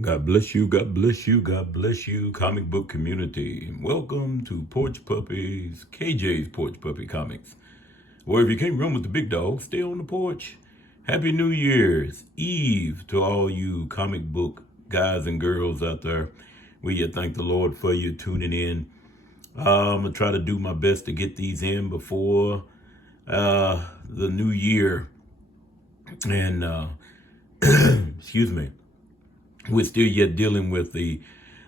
God bless you, God bless you, God bless you, comic book community. Welcome to Porch Puppies, KJ's Porch Puppy Comics, where if you can't run with the big dog, stay on the porch. Happy New Year's Eve to all you comic book guys and girls out there. We thank the Lord for you tuning in. I'm going to try to do my best to get these in before the new year. And, excuse me. We're still yet dealing with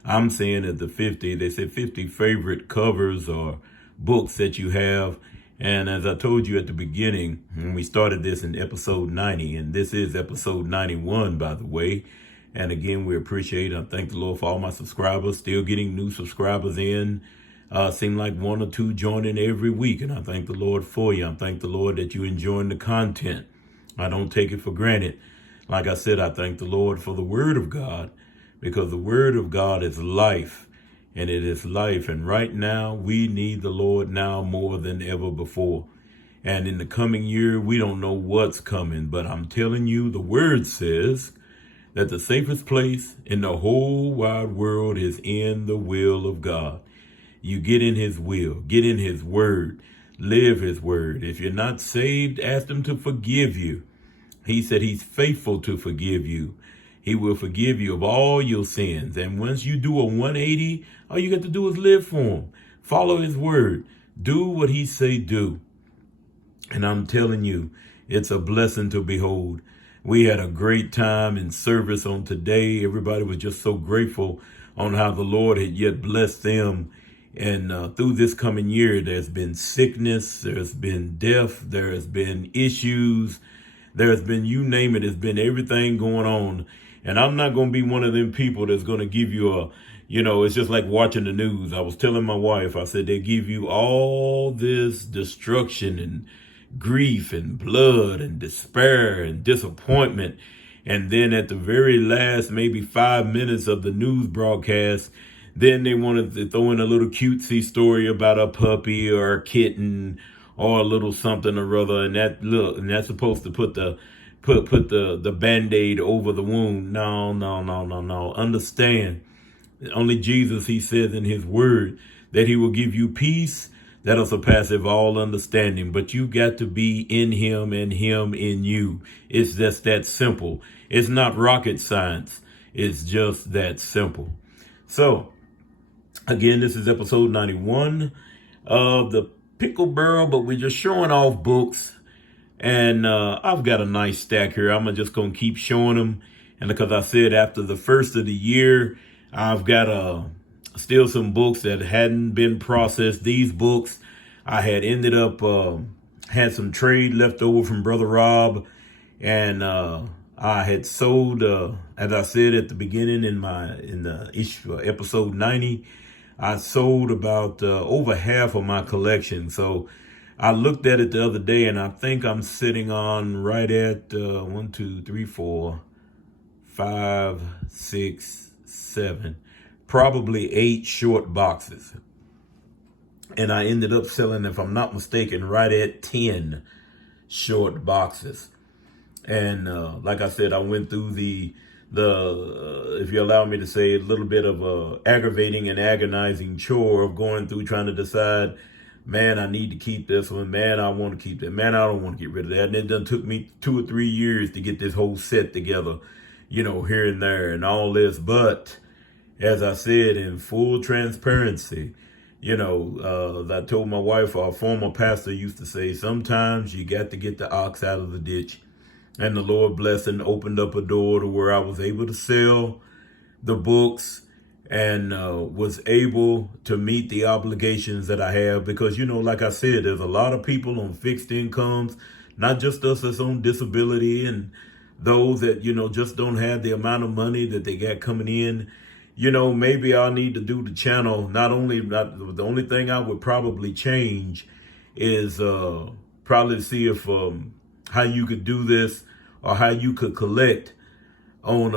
I'm saying at the 50, they said 50 favorite covers or books that you have. And as I told you at the beginning, when we started this in episode 90, and this is episode 91, by the way. And again, we appreciate, I thank the Lord for all my subscribers, still getting new subscribers in. Seem like one or two joining every week. And I thank the Lord for you. I thank the Lord that you're enjoying the content. I don't take it for granted. Like I said, I thank the Lord for the Word of God, because the Word of God is life, and it is life. And right now, we need the Lord now more than ever before. And in the coming year, we don't know what's coming, but I'm telling you, the Word says that the safest place in the whole wide world is in the will of God. You get in His will, get in His Word, live His Word. If you're not saved, ask Him to forgive you. He said He's faithful to forgive you. He will forgive you of all your sins. And once you do a 180, all you got to do is live for Him. Follow His word. Do what He say do. And I'm telling you, it's a blessing to behold. We had a great time in service on today. Everybody was just so grateful on how the Lord had yet blessed them. And through this coming year, there's been sickness, there's been death, there has been issues. There's been, you name it, it's been everything going on. And I'm not going to be one of them people that's going to give you it's just like watching the news. I was telling my wife, I said, they give you all this destruction and grief and blood and despair and disappointment. And then at the very last, maybe 5 minutes of the news broadcast, then they wanted to throw in a little cutesy story about a puppy or a kitten or a little something or other, and that's supposed to put the Band-Aid over the wound. No. Understand, only Jesus, He says in His word that He will give you peace that'll surpass all understanding. But you got to be in Him and Him in you. It's just that simple. It's not rocket science. It's just that simple. So, again, this is episode 91 of the Pickle Barrel, but we're just showing off books. And I've got a nice stack here. I'm just going to keep showing them. And because I said after the first of the year, I've got still some books that hadn't been processed. These books, I had ended up, had some trade left over from Brother Rob. And I had sold, as I said at the beginning in the issue, episode 90, I sold about over half of my collection. So I looked at it the other day, and I think I'm sitting on right at 1, 2, 3, 4, 5, 6, 7, probably 8 short boxes. And I ended up selling, if I'm not mistaken, right at 10 short boxes. And like I said, I went through the if you allow me to say, a little bit of a aggravating and agonizing chore of going through trying to decide, man, I need to keep this one. Man, I want to keep that. Man, I don't want to get rid of that. And it done took me 2 or 3 years to get this whole set together, here and there and all this. But as I said, in full transparency, as I told my wife, our former pastor used to say, sometimes you got to get the ox out of the ditch. And the Lord blessed and opened up a door to where I was able to sell the books and was able to meet the obligations that I have. Because, like I said, there's a lot of people on fixed incomes, not just us that's on disability and those that, just don't have the amount of money that they got coming in. Maybe I'll need to do the channel. The only thing I would probably change is probably see if how you could do this or how you could collect on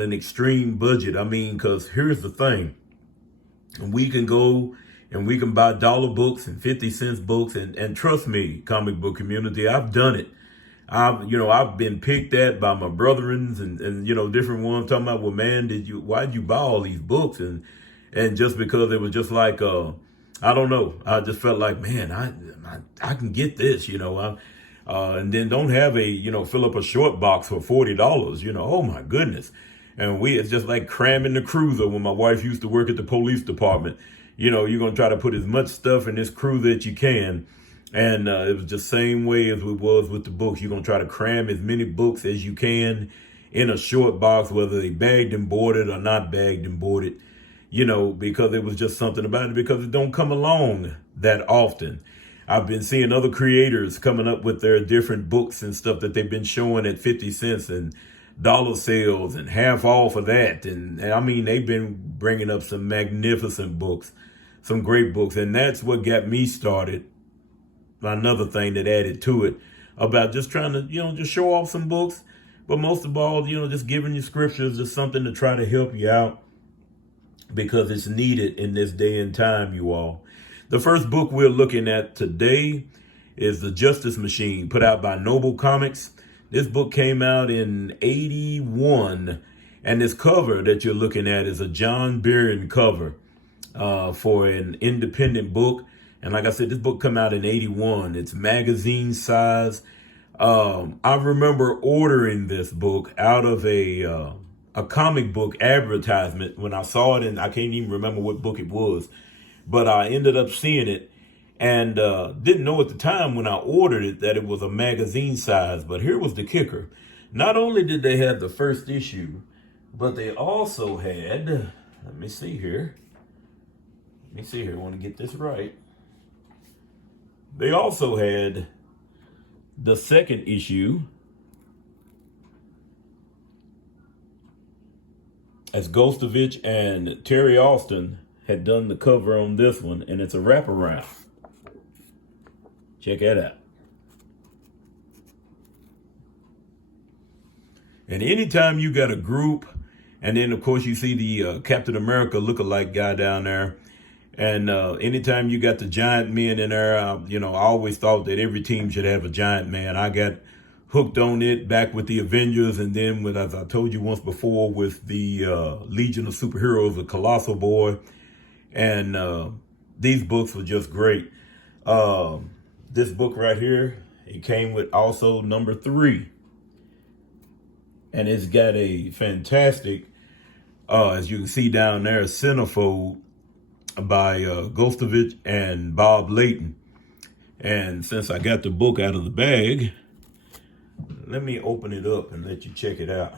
an extreme budget. I mean, because here's the thing. We can go and we can buy dollar books and 50 cents books. And trust me, comic book community, I've done it. I've been picked at by my brethrens and different ones talking about, well, man, why'd you buy all these books? And just because it was just like, I don't know. I just felt like, man, I can get this, and then don't have fill up a short box for $40, oh my goodness. And it's just like cramming the cruiser when my wife used to work at the police department. You're going to try to put as much stuff in this cruiser that you can. And it was the same way as it was with the books. You're going to try to cram as many books as you can in a short box, whether they bagged and boarded or not bagged and boarded, because it was just something about it, because it don't come along that often. I've been seeing other creators coming up with their different books and stuff that they've been showing at 50 cents and dollar sales and half off of that. And I mean, they've been bringing up some magnificent books, some great books. And that's what got me started. Another thing that added to it about just trying to, just show off some books. But most of all, just giving you scriptures, just something to try to help you out, because it's needed in this day and time, you all. The first book we're looking at today is The Justice Machine, put out by Noble Comics. This book came out in 81, and this cover that you're looking at is a John Byrne cover for an independent book. And like I said, this book come out in 81. It's magazine size. I remember ordering this book out of a comic book advertisement when I saw it, and I can't even remember what book it was, but I ended up seeing it and didn't know at the time when I ordered it that it was a magazine size. But here was the kicker. Not only did they have the first issue, but they also had, let me see here. I want to get this right. They also had the second issue, as Gostovich and Terry Austin had done the cover on this one, and it's a wraparound. Check that out. And anytime you got a group, and then of course you see the Captain America lookalike guy down there, and anytime you got the giant men in there, I always thought that every team should have a giant man. I got hooked on it back with the Avengers, and then as I told you once before, with the Legion of Superheroes, the Colossal Boy, and these books were just great. This book right here, it came with also number 3, and it's got a fantastic, as you can see down there, centerfold by Gostovich and Bob Layton. And since I got the book out of the bag, let me open it up and let you check it out.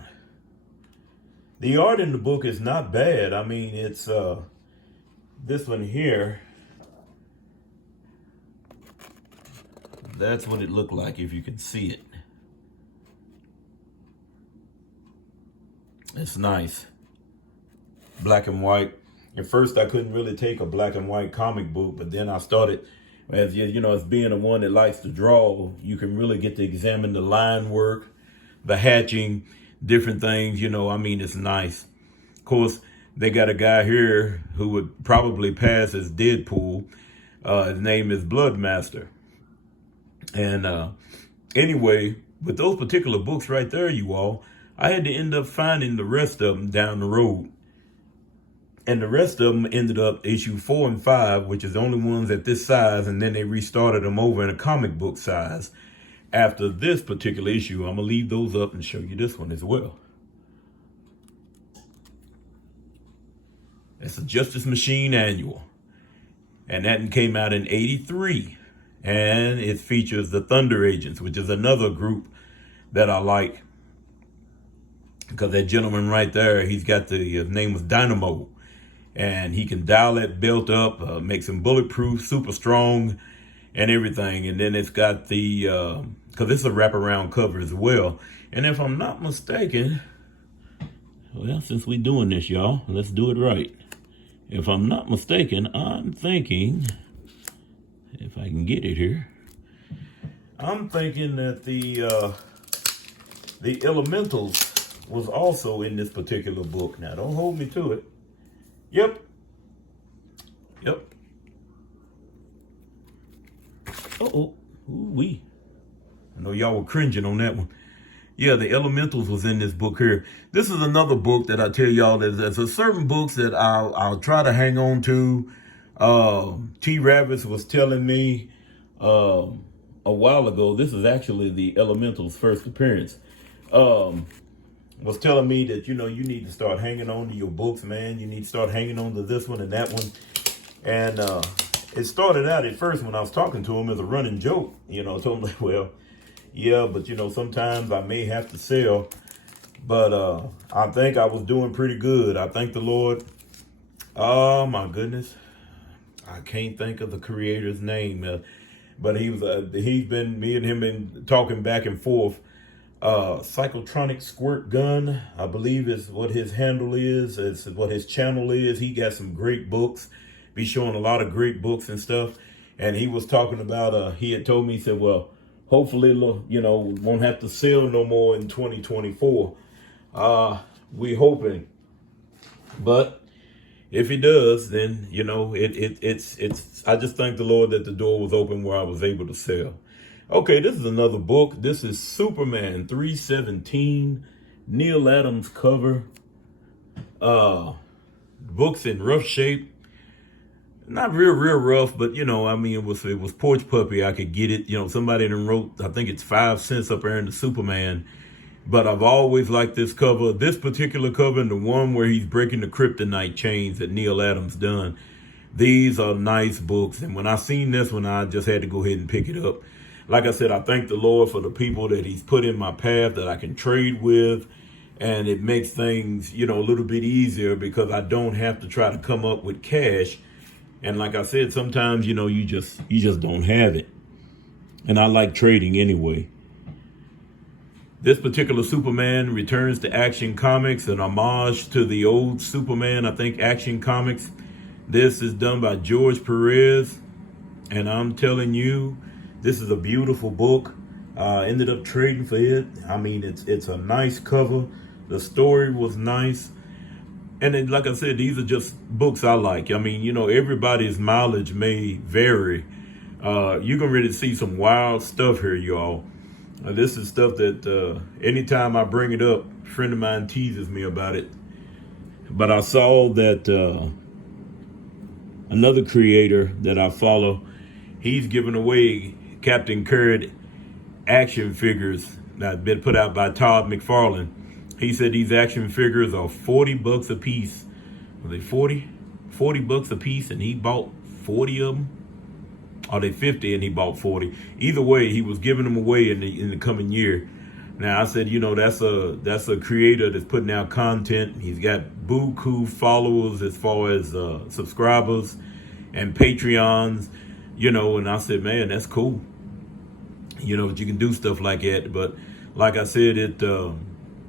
The art in the book is not bad. I mean, it's this one here. That's what it looked like, if you can see it. It's nice. Black and white. At first, I couldn't really take a black and white comic book, but then I started, as being the one that likes to draw, you can really get to examine the line work, the hatching, different things. I mean, it's nice. Of course, they got a guy here who would probably pass as Deadpool. His name is Bloodmaster. And anyway, with those particular books right there, you all, I had to end up finding the rest of them down the road. And the rest of them ended up issue 4 and 5, which is the only ones at this size. And then they restarted them over in a comic book size after this particular issue. I'm going to leave those up and show you this one as well. It's a Justice Machine annual. And that came out in 83. And it features the Thunder Agents, which is another group that I like. Because that gentleman right there, his name was Dynamo. And he can dial that belt up, makes him bulletproof, super strong, and everything. And then it's got the, because it's a wraparound cover as well. And if I'm not mistaken, well, since we're doing this, y'all, let's do it right. If I'm not mistaken, I'm thinking, if I can get it here, I'm thinking that the Elementals was also in this particular book. Now, don't hold me to it. Yep. Uh-oh. Ooh-wee. I know y'all were cringing on that one. Yeah, the Elementals was in this book here. This is another book that I tell y'all that there's a certain books that I'll try to hang on to. T. Ravis was telling me a while ago. This is actually the Elementals' first appearance. Was telling me that you need to start hanging on to your books, man. You need to start hanging on to this one and that one. And it started out at first when I was talking to him as a running joke. Told him like, well, yeah, but sometimes I may have to sell. But I think I was doing pretty good. I thank the Lord. Oh my goodness, I can't think of the creator's name. But he's been, me and him been talking back and forth. Cyclotronic Squirt Gun, I believe is what his handle is. It's what his channel is. He got some great books. Be showing a lot of great books and stuff. And he was talking about, he had told me, he said, well, hopefully, won't have to sell no more in 2024. We hoping. But if he does, then, it's, I just thank the Lord that the door was open where I was able to sell. Okay, this is another book. This is Superman 317, Neil Adams cover. Book's in rough shape. Not real rough, but it was Porch Puppy. I could get it. Somebody done wrote, I think it's 5 cents up there in the Superman. But I've always liked this cover. This particular cover and the one where he's breaking the kryptonite chains that Neil Adams done. These are nice books. And when I seen this one, I just had to go ahead and pick it up. Like I said, I thank the Lord for the people that he's put in my path that I can trade with. And it makes things, a little bit easier because I don't have to try to come up with cash. And like I said, sometimes, you just don't have it. And I like trading anyway. This particular Superman returns to Action Comics, an homage to the old Superman, I think, Action Comics. This is done by George Perez. And I'm telling you, this is a beautiful book. Ended up trading for it. I mean, it's a nice cover. The story was nice. And then, like I said, these are just books I like. I mean, everybody's mileage may vary. You're going to really see some wild stuff here, y'all. This is stuff that anytime I bring it up, a friend of mine teases me about it. But I saw that another creator that I follow, he's giving away Captain Kirk action figures that have been put out by Todd McFarlane. He said these action figures are $40 a piece. Were they 40? $40 a piece, and he bought 40 of them. Are they 50 and he bought 40? Either way, he was giving them away in the coming year. Now I said, that's a creator that's putting out content. He's got buku followers as far as subscribers and Patreons, and I said, man, that's cool. That you can do stuff like that. But like I said,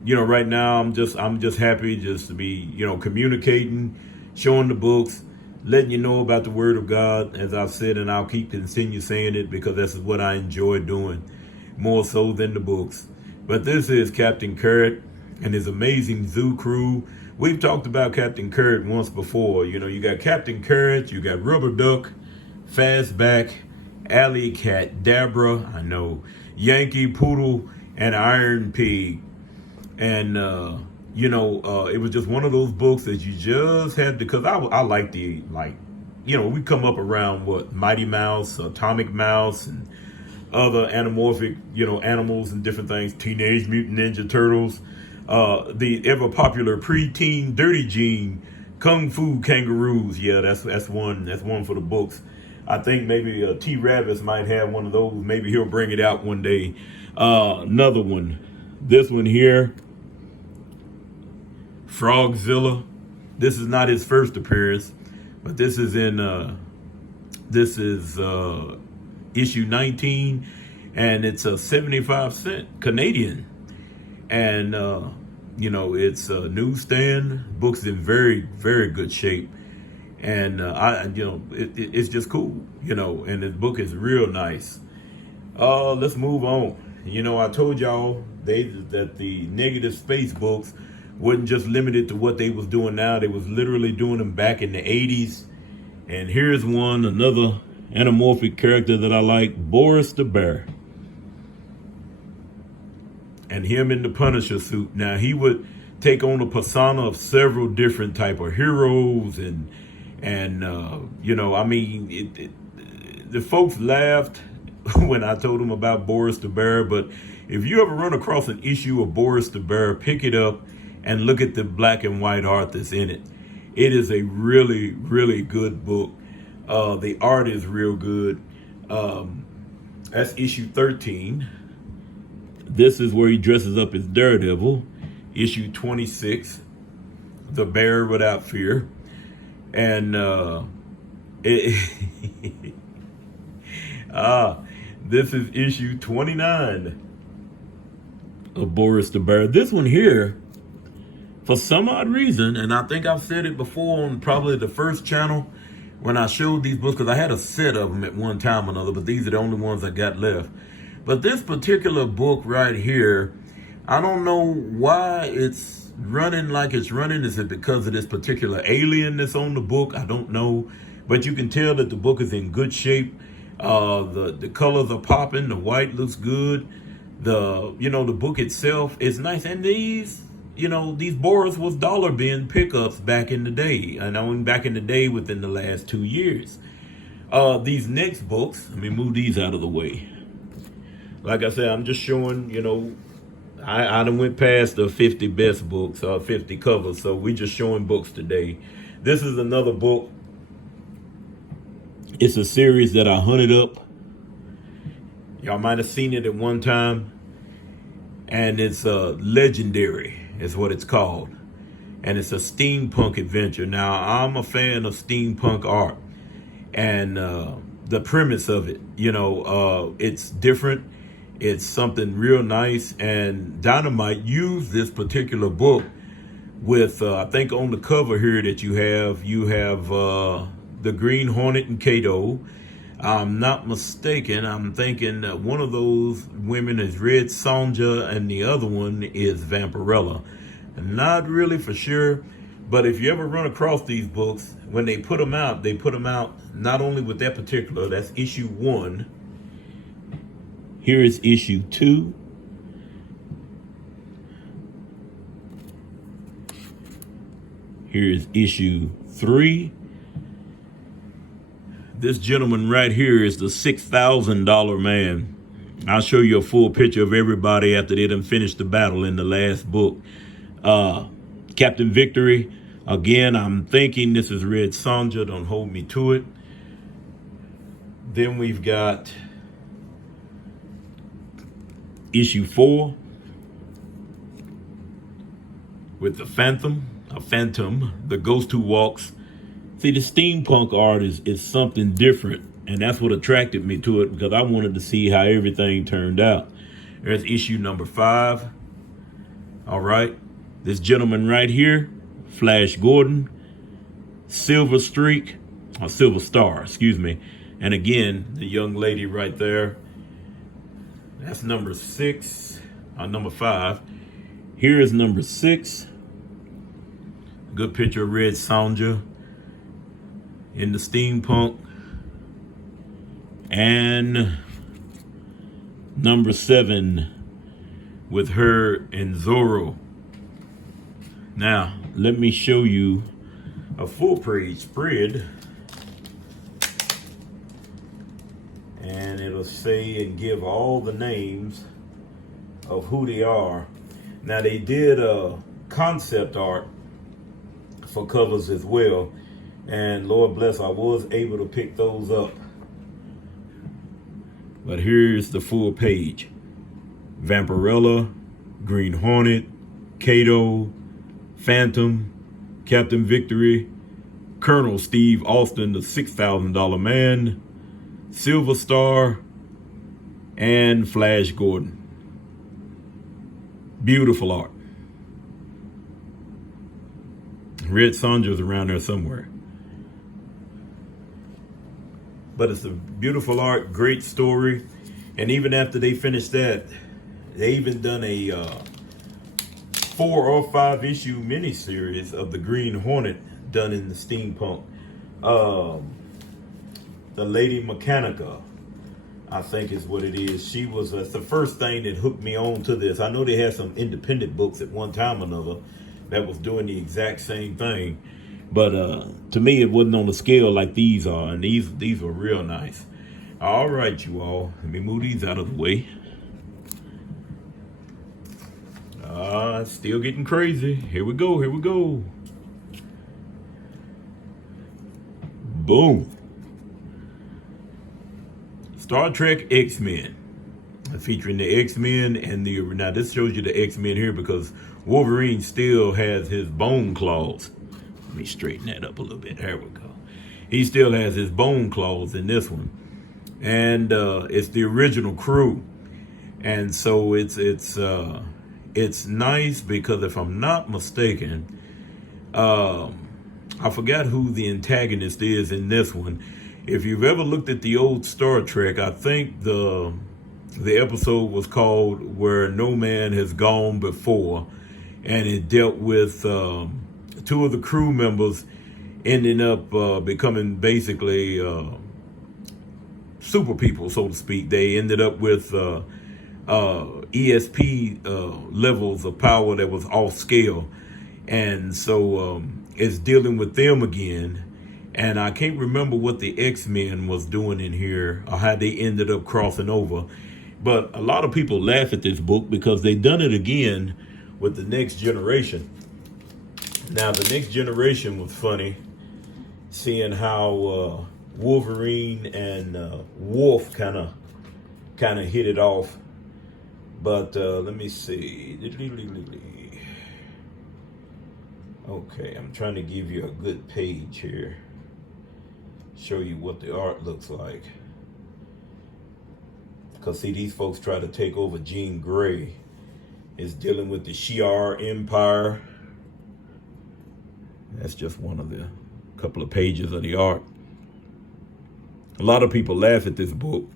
right now I'm just happy just to be, communicating, showing the books, letting you know about the Word of God, as I've said, and I'll continue saying it because that's what I enjoy doing more so than the books. But this is Captain Kirk and his amazing zoo crew. We've talked about Captain Kirk once before. You got Captain Kirk, you got Rubber Duck, Fastback, Alley Cat, Dabra, I know, Yankee Poodle, and Iron Pig. And, it was just one of those books that you just had to, because I like we come up around Mighty Mouse, Atomic Mouse, and other anamorphic, animals and different things, Teenage Mutant Ninja Turtles, the ever popular preteen Dirty Gene, Kung Fu Kangaroos. Yeah, that's one for the books. I think maybe T. Ravis might have one of those. Maybe he'll bring it out one day. Another one, this one here, Frogzilla. This is not his first appearance, but this is issue 19, and it's a 75 cent Canadian. And it's a newsstand. Book's in very, very good shape. And it's just cool, and this book is real nice. Let's move on. I told y'all that the negative space books wasn't just limited to what they was doing now. They was literally doing them back in the 80s. And here's another anamorphic character that I like, Boris the Bear. and him in the Punisher suit. Now he would take on the persona of several different type of heroes, and you know, I mean, the folks laughed when I told them about Boris the Bear. But if you ever run across an issue of Boris the Bear, pick it up and look at the black and white art that's in it. It is a really, really good book. The art is real good. That's issue 13. This is where he dresses up as Daredevil. Issue 26, The Bear Without Fear. And this is issue 29 of Boris the Bear. This one here, for some odd reason, and I think I've said it before on probably the first channel when I showed these books, because I had a set of them at one time or another, but these are the only ones I got left. But this particular book right here, I don't know why it's running like it's running. Is it because of this particular alien that's on the book? I don't know. But you can tell that the book is in good shape. The colors are popping. The white looks good. The book itself is nice. And these Boris was dollar bin pickups back in the day. And I mean back in the day within the last 2 years. These next books, let me move these out of the way. Like I said, I'm just showing, I done went past the 50 best books, 50 covers. So we just showing books today. This is another book. It's a series that I hunted up. Y'all might have seen it at one time. And it's Legendary is what it's called. And it's a steampunk adventure. Now, I'm a fan of steampunk art. And the premise of it, it's different. It's something real nice. And Dynamite used this particular book with, I think on the cover here that you have the Green Hornet and Kato. I'm not mistaken. I'm thinking that one of those women is Red Sonja and the other one is Vampirella. Not really for sure. But if you ever run across these books, when they put them out not only with that particular, that's issue 1. Here is issue 2. Here is issue 3. This gentleman right here is the $6,000 man. I'll show you a full picture of everybody after they done finished the battle in the last book. Captain Victory. Again, I'm thinking this is Red Sonja. Don't hold me to it. Then we've got issue 4 with the Phantom, the ghost who walks. See, the steampunk art is something different, and that's what attracted me to it, because I wanted to see how everything turned out. There's issue number 5. All right. This gentleman right here, Flash Gordon, Silver Star, excuse me. And again, the young lady right there, that's number 6, number 5. Here is number 6. Good picture of Red Sonja in the steampunk. And number 7 with her and Zorro. Now, let me show you a full page spread. And it'll say and give all the names of who they are. Now, they did concept art for covers as well. And Lord bless, I was able to pick those up. But here's the full page. Vampirella, Green Hornet, Kato, Phantom, Captain Victory, Colonel Steve Austin, the $6,000 man, Silver Star, and Flash Gordon. Beautiful art. Red Sonja's around there somewhere. But it's a beautiful art, great story. And even after they finished that, they even done a 4 or 5 issue miniseries of the Green Hornet done in the steampunk. The Lady Mechanica. I think is what it is. She was that's the first thing that hooked me on to this. I know they had some independent books at one time or another that was doing the exact same thing, but to me it wasn't on the scale like these are, and these were real nice. All right, you all, let me move these out of the way. Still getting crazy. Here we go. Here we go. Boom. Star Trek X-Men, featuring the X-Men and now this shows you the X-Men here because Wolverine still has his bone claws. Let me straighten that up a little bit. There we go. He still has his bone claws in this one, and it's the original crew, and so it's nice because if I'm not mistaken, I forgot who the antagonist is in this one. If you've ever looked at the old Star Trek, I think the episode was called Where No Man Has Gone Before, and it dealt with two of the crew members ending up becoming basically super people, so to speak. They ended up with ESP levels of power that was off scale, and so it's dealing with them again. And I can't remember what the X-Men was doing in here or how they ended up crossing over. But a lot of people laugh at this book because they done it again with the Next Generation. Now, the Next Generation was funny, seeing how Wolverine and Wolf kind of hit it off. But let me see. Okay, I'm trying to give you a good page here. Show you what the art looks like. Because see, these folks try to take over Jean Grey. It's dealing with the Shi'ar Empire. That's just one of the couple of pages of the art. A lot of people laugh at this book.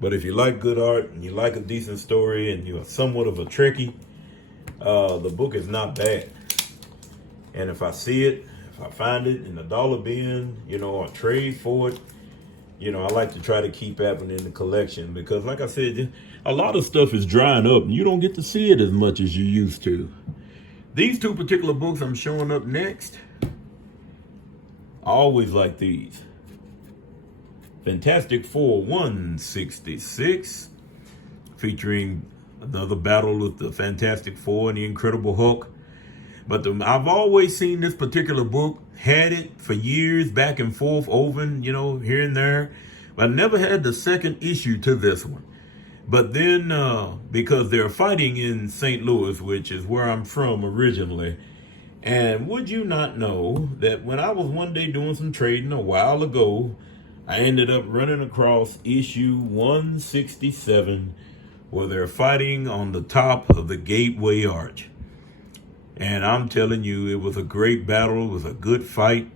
But if you like good art and you like a decent story and you're somewhat of a Trekkie, the book is not bad. And if I see it, if I find it in the dollar bin, or trade for it, I like to try to keep having it in the collection because, like I said, a lot of stuff is drying up and you don't get to see it as much as you used to. These two particular books I'm showing up next, I always like these. Fantastic Four 166, featuring another battle with the Fantastic Four and the Incredible Hulk. But I've always seen this particular book, had it for years, back and forth, over, here and there. But I never had the second issue to this one. But then, because they're fighting in St. Louis, which is where I'm from originally, and would you not know that when I was one day doing some trading a while ago, I ended up running across issue 167, where they're fighting on the top of the Gateway Arch. And I'm telling you, it was a great battle. It was a good fight.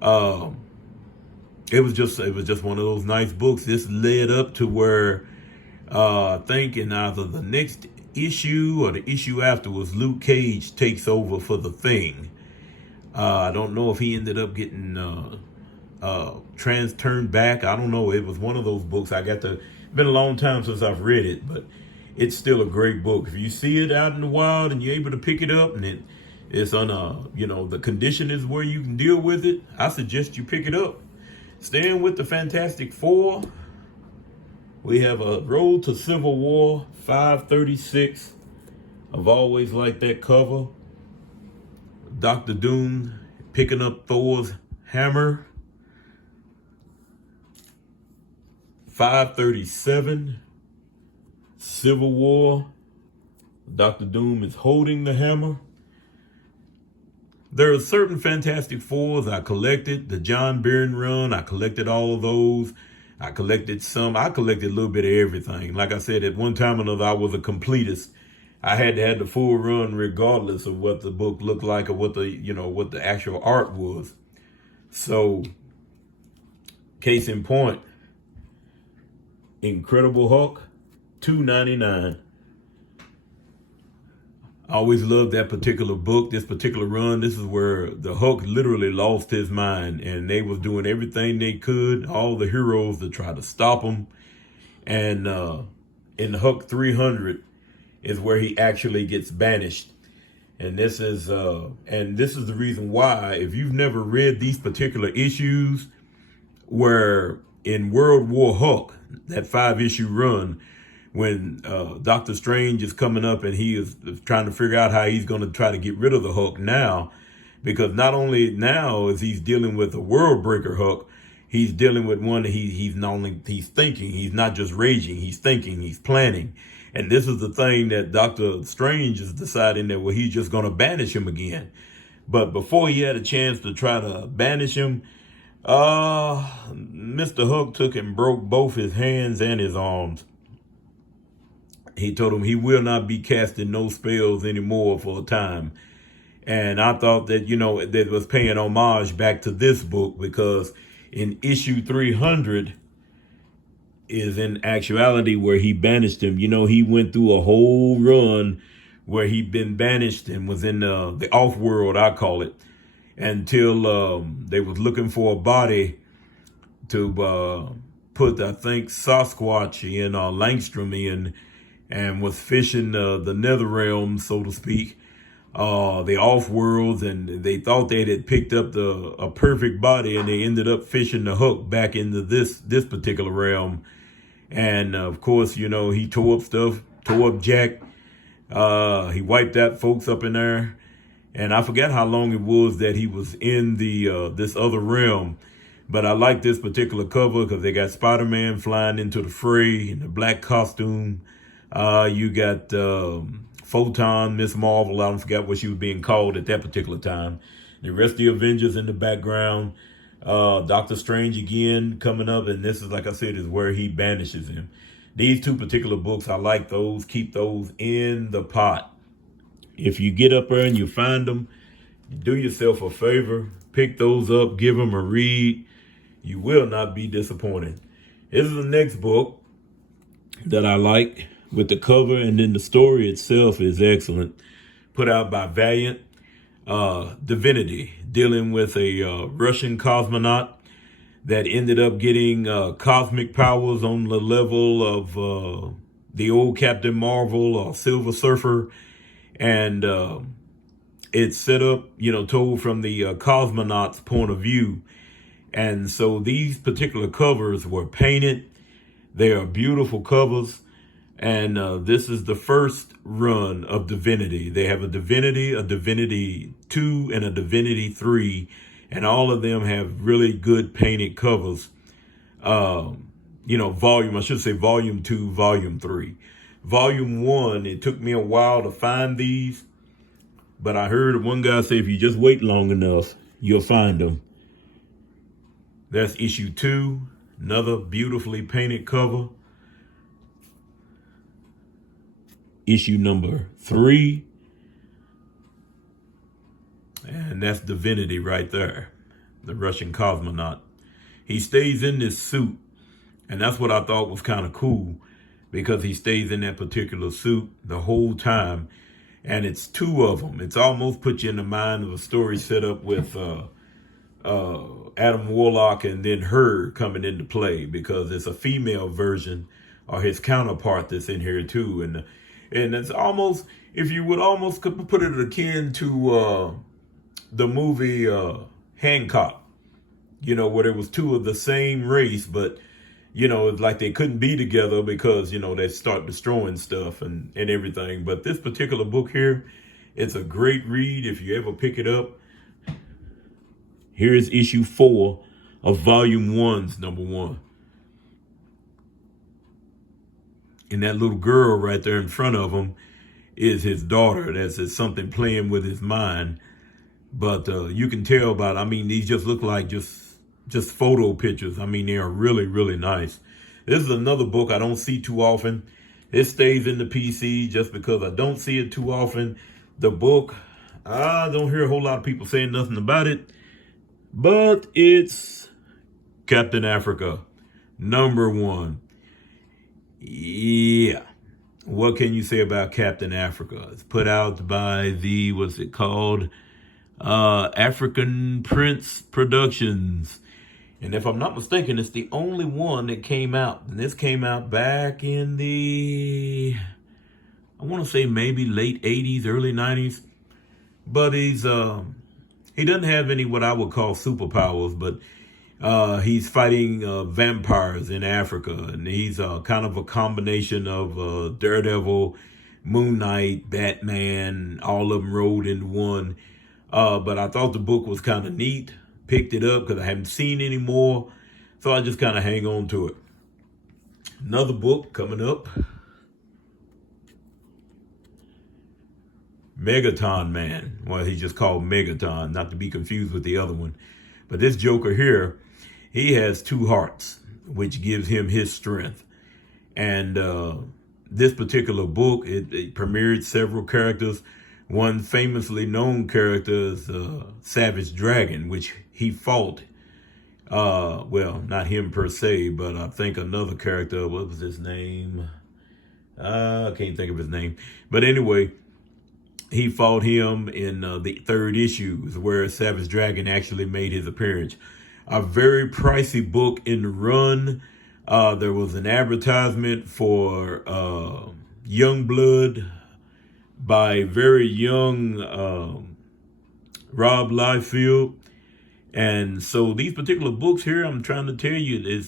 It was just one of those nice books. This led up to where I think in either the next issue or the issue afterwards, Luke Cage takes over for the Thing. I don't know if he ended up getting turned back. I don't know. It was one of those books. It's been a long time since I've read it, but it's still a great book. If you see it out in the wild and you're able to pick it up and it's on the condition is where you can deal with it, I suggest you pick it up. Staying with the Fantastic Four, we have a Road to Civil War 536. I've always liked that cover. Dr. Doom picking up Thor's hammer. 537, Civil War. Dr. Doom is holding the hammer. There are certain Fantastic Fours I collected. The John Byrne run, I collected all of those. I collected a little bit of everything. Like I said, at one time or another, I was a completist. I had to have the full run regardless of what the book looked like or what the actual art was. So, case in point, Incredible Hulk, $2.99. I always loved that particular book, this particular run. This is where the Hulk literally lost his mind, and they was doing everything they could, all the heroes, to try to stop him. And in Hulk 300 is where he actually gets banished. And this is the reason why, if you've never read these particular issues, where in World War Hulk, that 5-issue run, when Doctor Strange is coming up and he is trying to figure out how he's going to try to get rid of the Hulk now, because not only now is he's dealing with a world breaker Hulk, he's dealing with one that he's not only he's thinking, he's not just raging, he's thinking, he's planning. And this is the thing that Doctor Strange is deciding that, well, he's just going to banish him again. But before he had a chance to try to banish him, Mr. Hulk took and broke both his hands and his arms. He told him he will not be casting no spells anymore for a time. And I thought that, that was paying homage back to this book, because in issue 300 is in actuality where he banished him. He went through a whole run where he'd been banished and was in the off-world, I call it, until they was looking for a body to put, I think, Sasquatch in, Langstrom in, and was fishing the nether realm, so to speak, the off worlds, and they thought they had picked up a perfect body, and they ended up fishing the hook back into this particular realm. And of course, he tore up stuff, tore up Jack. He wiped out folks up in there, and I forgot how long it was that he was in the this other realm. But I like this particular cover because they got Spider-Man flying into the fray in the black costume. You got Photon, Miss Marvel, I don't forget what she was being called at that particular time. The rest of the Avengers in the background. Doctor Strange again coming up, and this is, like I said, is where he banishes him. These two particular books, I like those. Keep those in the pot. If you get up there and you find them, do yourself a favor. Pick those up, give them a read. You will not be disappointed. This is the next book that I like, with the cover, and then the story itself is excellent. Put out by Valiant. Divinity, dealing with a Russian cosmonaut that ended up getting cosmic powers on the level of the old Captain Marvel or Silver Surfer. And it's set up, told from the cosmonaut's point of view. And so these particular covers were painted. They are beautiful covers. And this is the first run of Divinity. They have a Divinity 2, and a Divinity 3. And all of them have really good painted covers. Volume 2, Volume 3. Volume 1, it took me a while to find these. But I heard one guy say if you just wait long enough, you'll find them. That's issue 2, another beautifully painted cover. Issue number 3, and that's Divinity right there, the Russian cosmonaut. He stays in this suit, and that's what I thought was kind of cool, because he stays in that particular suit the whole time, and it's 2 of them. It's almost put you in the mind of a story set up with Adam Warlock and then her coming into play, because it's a female version or his counterpart that's in here too, and it's almost, if you would almost put it akin to the movie Hancock, where there was 2 of the same race, but, it's like they couldn't be together because, they start destroying stuff and everything. But this particular book here, it's a great read if you ever pick it up. Here is issue 4 of Volume 1's number 1. And that little girl right there in front of him is his daughter. That's something playing with his mind. But you can tell by, these just look like just photo pictures. They are really, really nice. This is another book I don't see too often. It stays in the PC just because I don't see it too often. The book, I don't hear a whole lot of people saying nothing about it. But it's Captain Africa, number 1. Yeah, what can you say about Captain Africa? It's put out by the, what's it called? African Prince Productions. And if I'm not mistaken, it's the only one that came out. And this came out back in the, I want to say maybe late 80s, early 90s. But he doesn't have any what I would call superpowers, but he's fighting vampires in Africa, and he's kind of a combination of Daredevil, Moon Knight, Batman, all of them rolled into one. But I thought the book was kind of neat. Picked it up because I haven't seen any more, so I just kind of hang on to it. Another book coming up, Megaton Man. Well, he's just called Megaton, not to be confused with the other one. But this Joker here, he has two hearts, which gives him his strength. And this particular book, it premiered several characters. One famously known character is Savage Dragon, which he fought. Well, not him per se, but I think another character. What was his name? I can't think of his name. But anyway, he fought him in the third issue, where Savage Dragon actually made his appearance. A very pricey book in the run. There was an advertisement for Youngblood by very young Rob Liefeld. And so these particular books here, I'm trying to tell you,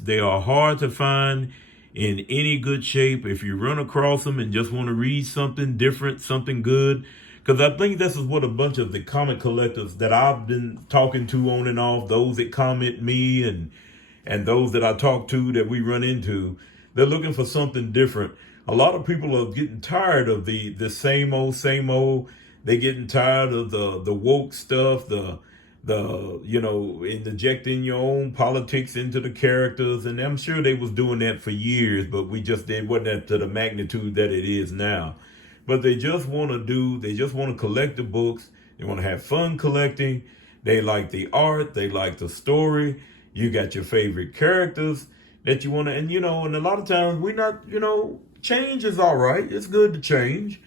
they are hard to find in any good shape. If you run across them and just want to read something different, something good, because I think this is what a bunch of the comic collectors that I've been talking to on and off, those that comment me and those that I talk to that we run into, they're looking for something different. A lot of people are getting tired of the same old. They're getting tired of the woke stuff, the injecting your own politics into the characters. And I'm sure they was doing that for years, but it wasn't to the magnitude that it is now. But they just want to collect the books. They want to have fun collecting. They like the art. They like the story. You got your favorite characters that you want to, and a lot of times change is all right. It's good to change.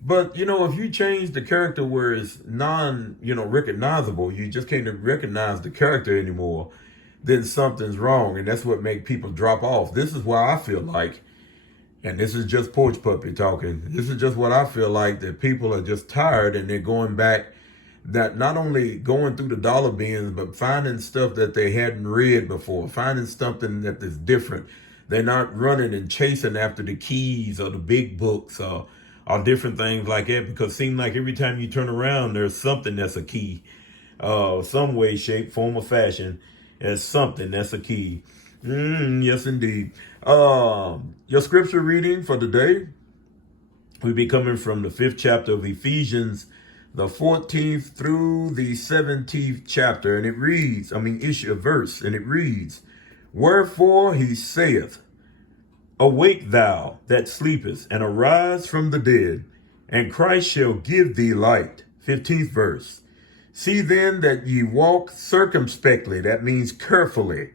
But, if you change the character where it's recognizable, you just can't recognize the character anymore, then something's wrong. And that's what makes people drop off. This is why I feel like, and this is just Porch Puppy talking, this is just what I feel like, that people are just tired and they're going back, that not only going through the dollar bins, but finding stuff that they hadn't read before, finding something that is different. They're not running and chasing after the keys or the big books or different things like that, because it seems like every time you turn around, there's something that's a key. Some way, shape, form, or fashion, there's something that's a key. Yes, indeed. Your scripture reading for today will be coming from the 5th chapter of Ephesians, the 14th through the 17th chapter. And it reads, verse, and it reads, "Wherefore he saith, Awake thou that sleepest, and arise from the dead, and Christ shall give thee light." 15th verse. "See then that ye walk circumspectly," that means carefully,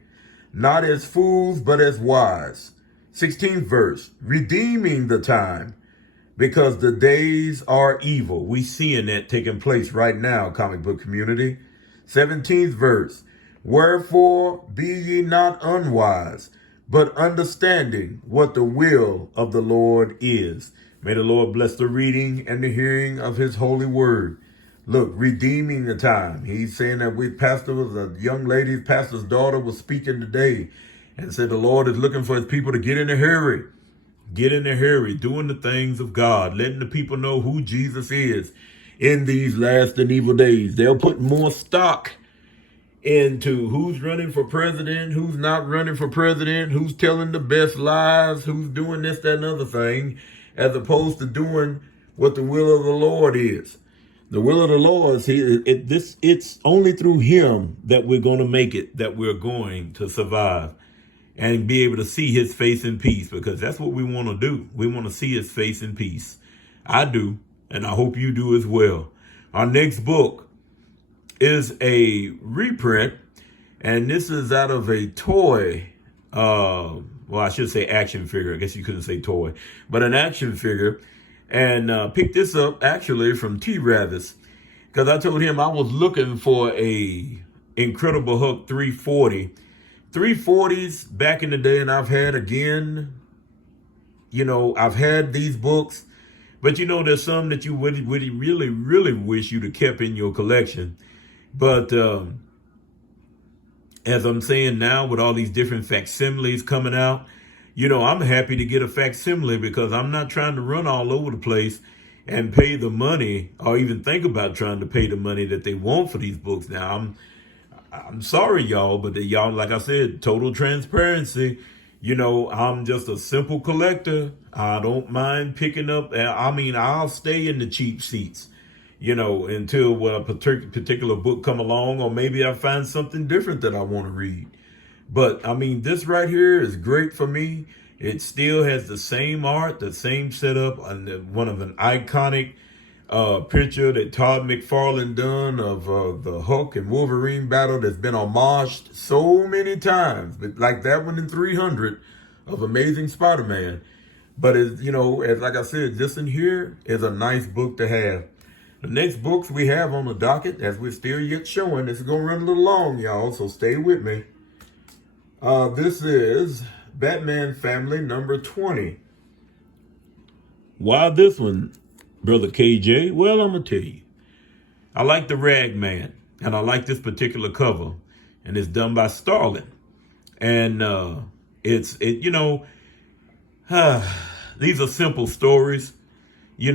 "not as fools, but as wise." 16th verse. "Redeeming the time, because the days are evil." We seeing that taking place right now, comic book community. 17th verse. "Wherefore be ye not unwise, but understanding what the will of the Lord is." May the Lord bless the reading and the hearing of his holy word. Look, redeeming the time. He's saying that a young lady, pastor's daughter, was speaking today and said the Lord is looking for his people to get in a hurry. Get in a hurry, doing the things of God, letting the people know who Jesus is in these last and evil days. They'll put more stock into who's running for president, who's not running for president, who's telling the best lies, who's doing this, that, and other thing, as opposed to doing what the will of the Lord is. The will of the Lord is it's only through him that we're going to make it, that we're going to survive and be able to see his face in peace, because that's what we want to do. We want to see his face in peace. I do, and I hope you do as well. Our next book is a reprint, and this is out of a toy well, I should say action figure. I guess you couldn't say toy, but an action figure. And picked this up actually from T. Ravis, because I told him I was looking for a Incredible Hulk 340. 340s back in the day, and I've had again, I've had these books, but there's some that you would really, really wish you'd have kept in your collection. But as I'm saying now, with all these different facsimiles coming out, I'm happy to get a facsimile because I'm not trying to run all over the place and pay the money or even think about trying to pay the money that they want for these books. Now, I'm sorry, y'all, but y'all, like I said, total transparency. I'm just a simple collector. I don't mind picking up. I'll stay in the cheap seats, until a particular book come along, or maybe I find something different that I want to read. But this right here is great for me. It still has the same art, the same setup, and one of an iconic picture that Todd McFarlane done of the Hulk and Wolverine battle that's been homaged so many times, but like that one in 300 of Amazing Spider-Man. But as like I said, just in here is a nice book to have. The next books we have on the docket, as we're still yet showing, it's going to run a little long, y'all, so stay with me. This is Batman Family number 20. Why this one, Brother KJ? Well, I'm going to tell you. I like the Ragman, and I like this particular cover, and it's done by Starlin. And these are simple stories. You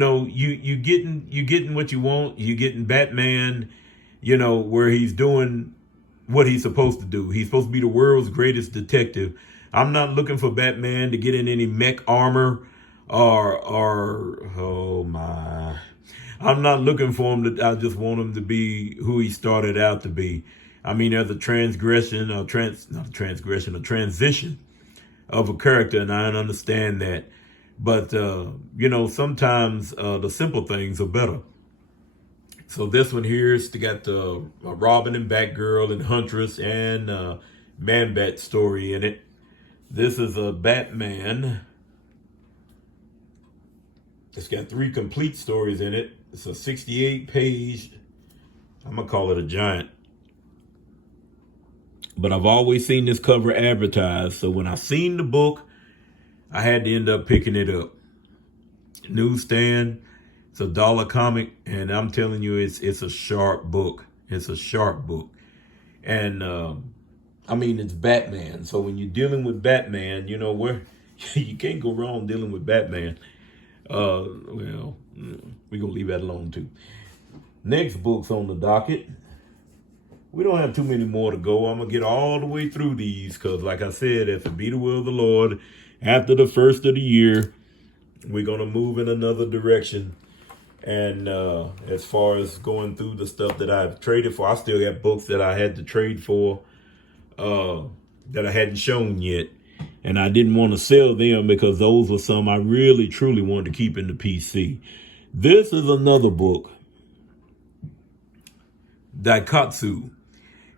getting what you want. You getting Batman, where he's doing what he's supposed to do. He's supposed to be the world's greatest detective. I'm not looking for Batman to get in any mech armor or oh my. I'm not looking for him to, I just want him to be who he started out to be. There's a transition of a character, and I understand that. But, sometimes the simple things are better. So this one here is got the Robin and Batgirl and Huntress and Man-Bat story in it. This is a Batman. It's got 3 complete stories in it. It's a 68-page, I'm going to call it a giant. But I've always seen this cover advertised. So when I seen the book, I had to end up picking it up. Newsstand. It's $1 comic, and I'm telling you, it's a sharp book. It's a sharp book. And, it's Batman. So when you're dealing with Batman, where you can't go wrong dealing with Batman. We're going to leave that alone, too. Next book's on the docket. We don't have too many more to go. I'm going to get all the way through these because, like I said, if it be the will of the Lord, after the first of the year, we're going to move in another direction. And as far as going through the stuff that I've traded for, I still got books that I had to trade for that I hadn't shown yet. And I didn't want to sell them because those were some I really, truly wanted to keep in the PC. This is another book, Daikatsu.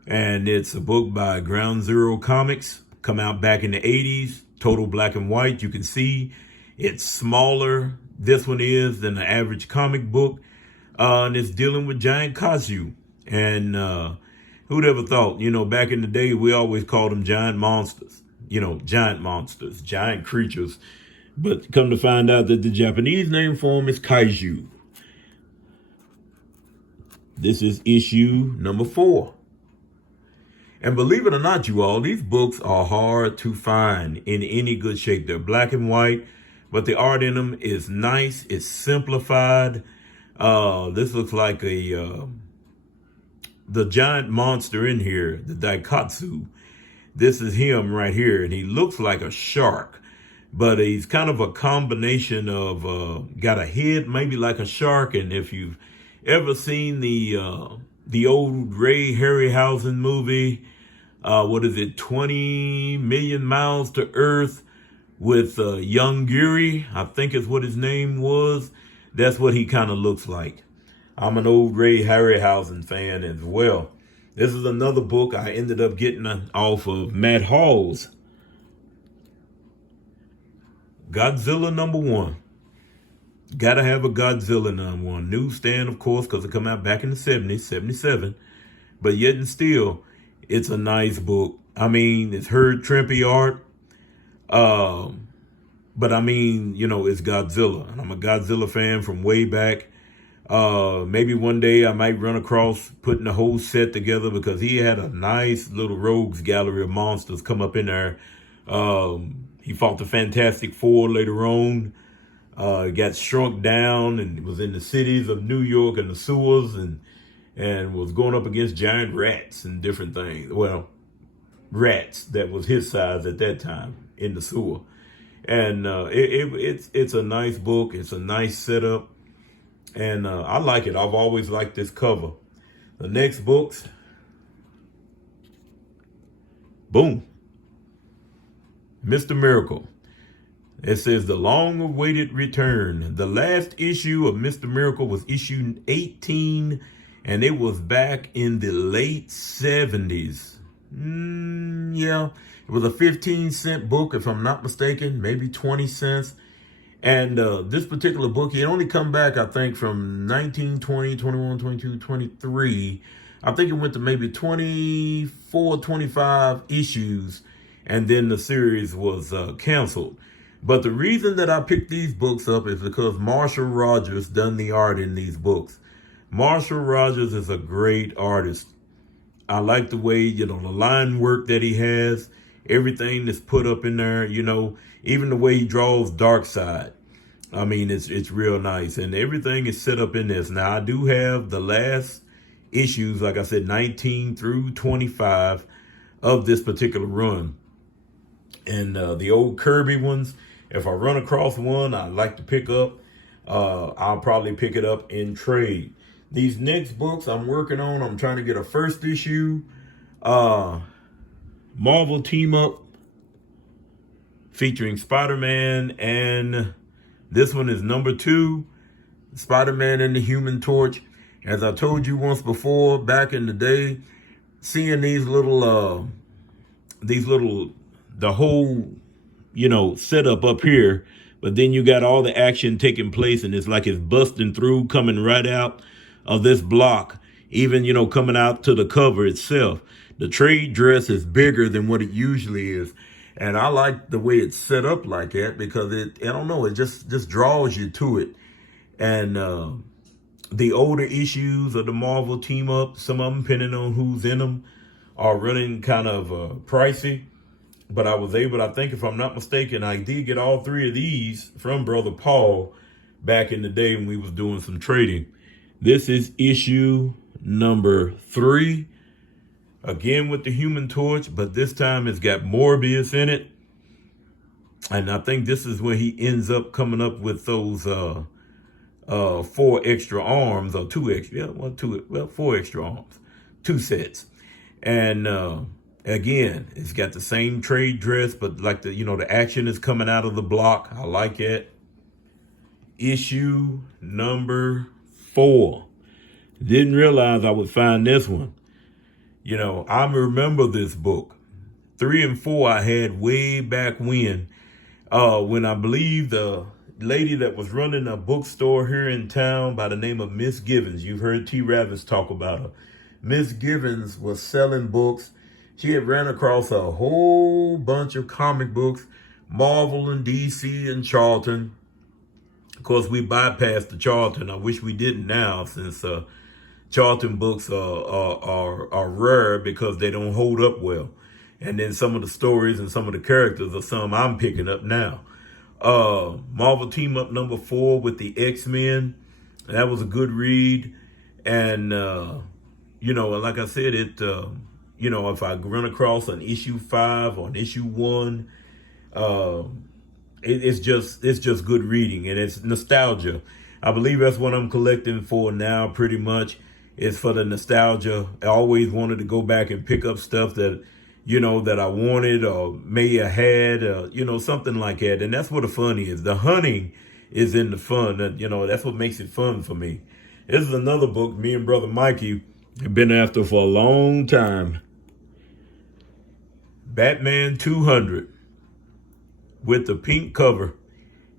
And it's a book by Ground Zero Comics, come out back in the 80s, total black and white. You can see it's smaller, this one is, than the average comic book. And it's dealing with giant kaiju. And who'd ever thought, back in the day, we always called them giant monsters. Giant monsters, giant creatures. But come to find out that the Japanese name for them is kaiju. This is issue number 4. And believe it or not, you all, these books are hard to find in any good shape. They're black and white, but the art in them is nice. It's simplified. This looks like the giant monster in here, the Daikatsu. This is him right here, and he looks like a shark, but he's kind of a combination of, got a head maybe like a shark. And if you've ever seen the old Ray Harryhausen movie, 20 Million Miles to Earth with young Guri, I think is what his name was. That's what he kind of looks like. I'm an old Ray Harryhausen fan as well. This is another book I ended up getting off of Matt Hall's Godzilla #1. Gotta have a Godzilla #1. Newsstand, of course, because it come out back in the 70s, 77. But yet and still, it's a nice book. I mean, it's Herb Trimpe art. But I mean, it's Godzilla. And I'm a Godzilla fan from way back. Maybe one day I might run across putting the whole set together because he had a nice little rogues gallery of monsters come up in there. He fought the Fantastic Four later on. Got shrunk down and was in the cities of New York and the sewers and was going up against giant rats and different things. Well, rats that was his size at that time in the sewer. And it's a nice book. It's a nice setup. And I like it. I've always liked this cover. The next books, boom, Mr. Miracle. It says the long-awaited return. The last issue of Mr. Miracle was issue 18, and it was back in the late 70s. Yeah, it was a 15-cent book, if I'm not mistaken, maybe 20 cents. And this particular book, it only come back, I think, from 19, 20, 21, 22, 23. I think it went to maybe 24, 25 issues, and then the series was canceled. But the reason that I picked these books up is because Marshall Rogers done the art in these books. Marshall Rogers is a great artist. I like the way, the line work that he has, everything that's put up in there, even the way he draws Darkseid. I mean, it's real nice, and everything is set up in this. Now, I do have the last issues, like I said, 19 through 25 of this particular run. And the old Kirby ones, if I run across one I'd like to pick up, I'll probably pick it up in trade. These next books I'm working on, I'm trying to get a first issue Marvel Team Up featuring Spider-Man, and this one is #2, Spider-Man and the Human Torch. As I told you once before, back in the day, seeing the whole, setup up here, but then you got all the action taking place, and it's like it's busting through, coming right out of this block, even, coming out to the cover itself. The trade dress is bigger than what it usually is. And I like the way it's set up like that because it just draws you to it. And the older issues of the Marvel Team Up, some of them, depending on who's in them, are running kind of pricey. But I was able, I think if I'm not mistaken, I did get all 3 of these from Brother Paul back in the day when we was doing some trading. This is issue #3. Again with the Human Torch, but this time it's got Morbius in it. And I think this is where he ends up coming up with those 4 extra arms, or 2 extra, 4 extra arms, 2 sets. And again, it's got the same trade dress, but like the action is coming out of the block. I like it. Issue #4. Didn't realize I would find this one. I remember this book. 3 and 4 I had way back when I believe the lady that was running a bookstore here in town by the name of Miss Givens. You've heard T. Ravis talk about her. Miss Givens was selling books. She had ran across a whole bunch of comic books, Marvel and DC and Charlton. Of course, we bypassed the Charlton. I wish we didn't now, since Charlton books are rare because they don't hold up well. And then some of the stories and some of the characters are some I'm picking up now. Marvel Team Up #4 with the X-Men. That was a good read. And, like I said, if I run across an issue 5 or an issue 1, it's just good reading, and it's nostalgia. I believe that's what I'm collecting for now, pretty much. It's for the nostalgia. I always wanted to go back and pick up stuff that, that I wanted or may have had, something like that. And that's what the fun is. The hunting is in the fun. That's what makes it fun for me. This is another book me and Brother Mikey have been after for a long time. Batman 200 with the pink cover.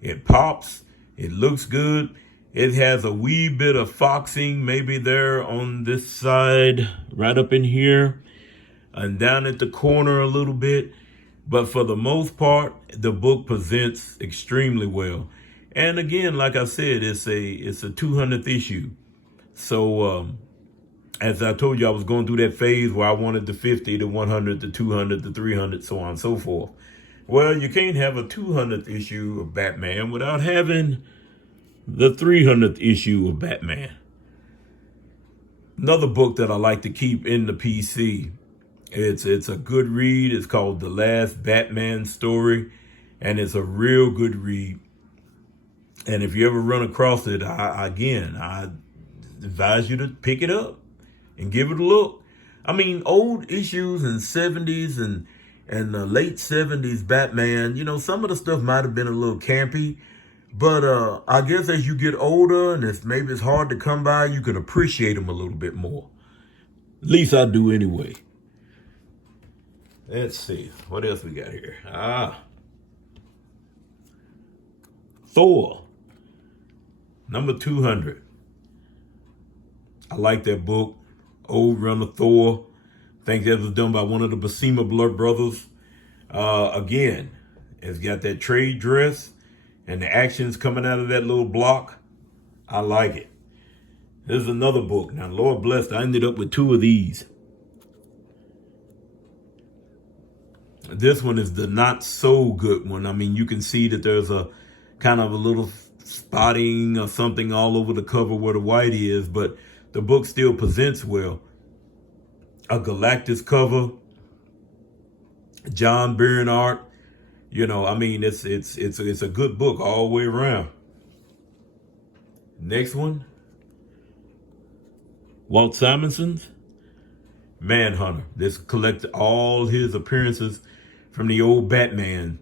It pops. It looks good. It has a wee bit of foxing maybe there on this side, right up in here, and down at the corner a little bit. But for the most part, the book presents extremely well. And again, like I said, it's a 200th issue. So as I told you, I was going through that phase where I wanted the 50, the 100, the 200, the 300, so on and so forth. Well, you can't have a 200th issue of Batman without having the 300th issue of Batman. Another book that I like to keep in the PC. It's a good read. It's called The Last Batman Story, and it's a real good read. And if you ever run across it, I advise you to pick it up and give it a look. I mean, old issues in 70s and the late 70s Batman, you know, some of the stuff might have been a little campy, but I guess as you get older and maybe it's hard to come by, you can appreciate them a little bit more. At least I do anyway. Let's see. What else we got here? Thor, number 200. I like that book. Old Run of Thor. I think that was done by one of the Buscema brothers. Again, it's got that trade dress and the actions coming out of that little block. I like it. This is another book. Now, Lord bless, I ended up with 2 of these. This one is the not so good one. I mean, you can see that there's a kind of a little spotting or something all over the cover where the white is, but the book still presents well. A Galactus cover, John Byrne art. You know, I mean, it's a good book all the way around. Next one, Walt Simonson's Manhunter. This collects all his appearances from the old Batman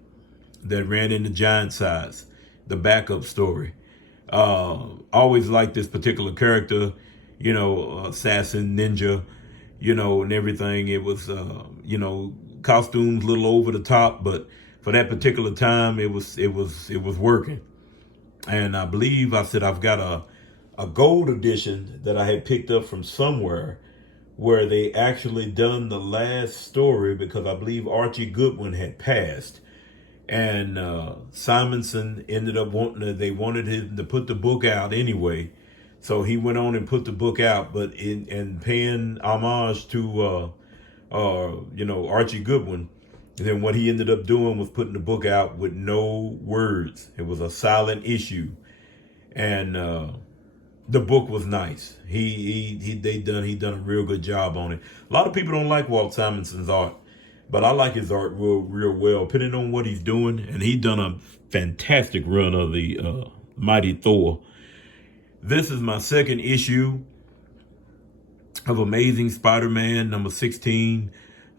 that ran into giant size, the backup story. Always liked this particular character, you know, assassin, ninja, you know, and everything. It was, you know, costumes a little over the top, but for that particular time, it was working. And I believe I said I've got a gold edition that I had picked up from somewhere where they actually done the last story because I believe Archie Goodwin had passed. And Simonson ended up they wanted him to put the book out anyway. So he went on and put the book out, but in paying homage to, you know, Archie Goodwin. And then what he ended up doing was putting the book out with no words. It was a silent issue. And the book was nice. He done a real good job on it. A lot of people don't like Walt Simonson's art, but I like his art real well, depending on what he's doing. And he done a fantastic run of the Mighty Thor. This is my second issue of Amazing Spider-Man, number 16.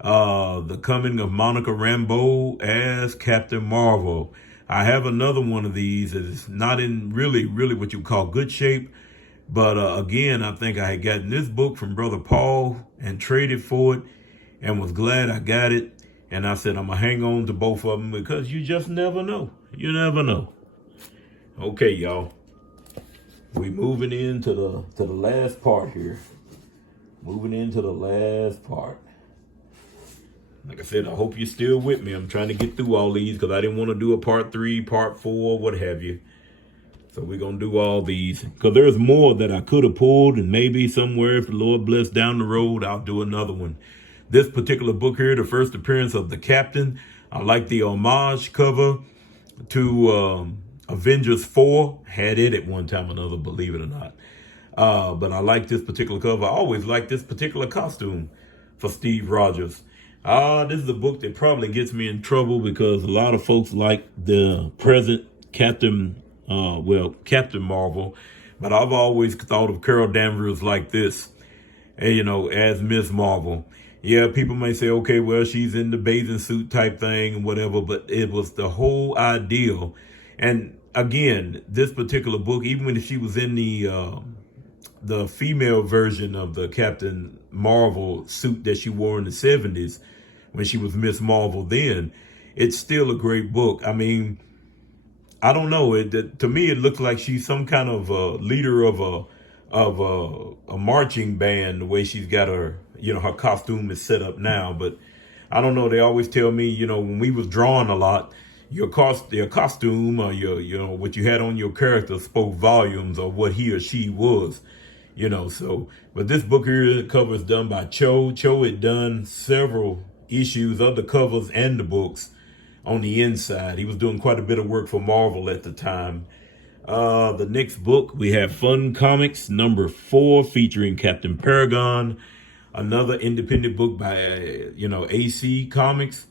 The coming of Monica Rambeau as Captain Marvel. I have another one of these that is not in really what you call good shape. But again, I think I had gotten this book from Brother Paul and traded for it and was glad I got it. And I said, I'm going to hang on to both of them because you just never know. You never know. Okay, y'all. We moving into the last part here. Moving into the last part. Like I said, I hope you're still with me. I'm trying to get through all these because I didn't want to do a part 3, part 4, what have you. So we're going to do all these because there's more that I could have pulled, and maybe somewhere, if the Lord bless down the road, I'll do another one. This particular book here, the first appearance of the Captain, I like the homage cover to Avengers 4. Had it at one time or another, believe it or not. But I like this particular cover. I always like this particular costume for Steve Rogers. This is a book that probably gets me in trouble because a lot of folks like the present Captain Marvel, but I've always thought of Carol Danvers like this, you know, as Miss Marvel. Yeah, people may say, okay, well, she's in the bathing suit type thing and whatever, but it was the whole ideal. And again, this particular book, even when she was in the female version of the Captain Marvel suit that she wore in the 70s, when she was Miss Marvel then, it's still a great book. I mean, I don't know. To me, it looks like she's some kind of leader of a marching band. The way she's got her, her costume is set up now. But I don't know. They always tell me, when we was drawing a lot, your costume or what you had on your character spoke volumes of what he or she was. So, but this book here, the cover is done by Cho. Cho had done several issues of the covers and the books on the inside. He was doing quite a bit of work for Marvel at the time. The next book, we have Fun Comics number 4 featuring Captain Paragon, another independent book by, AC Comics.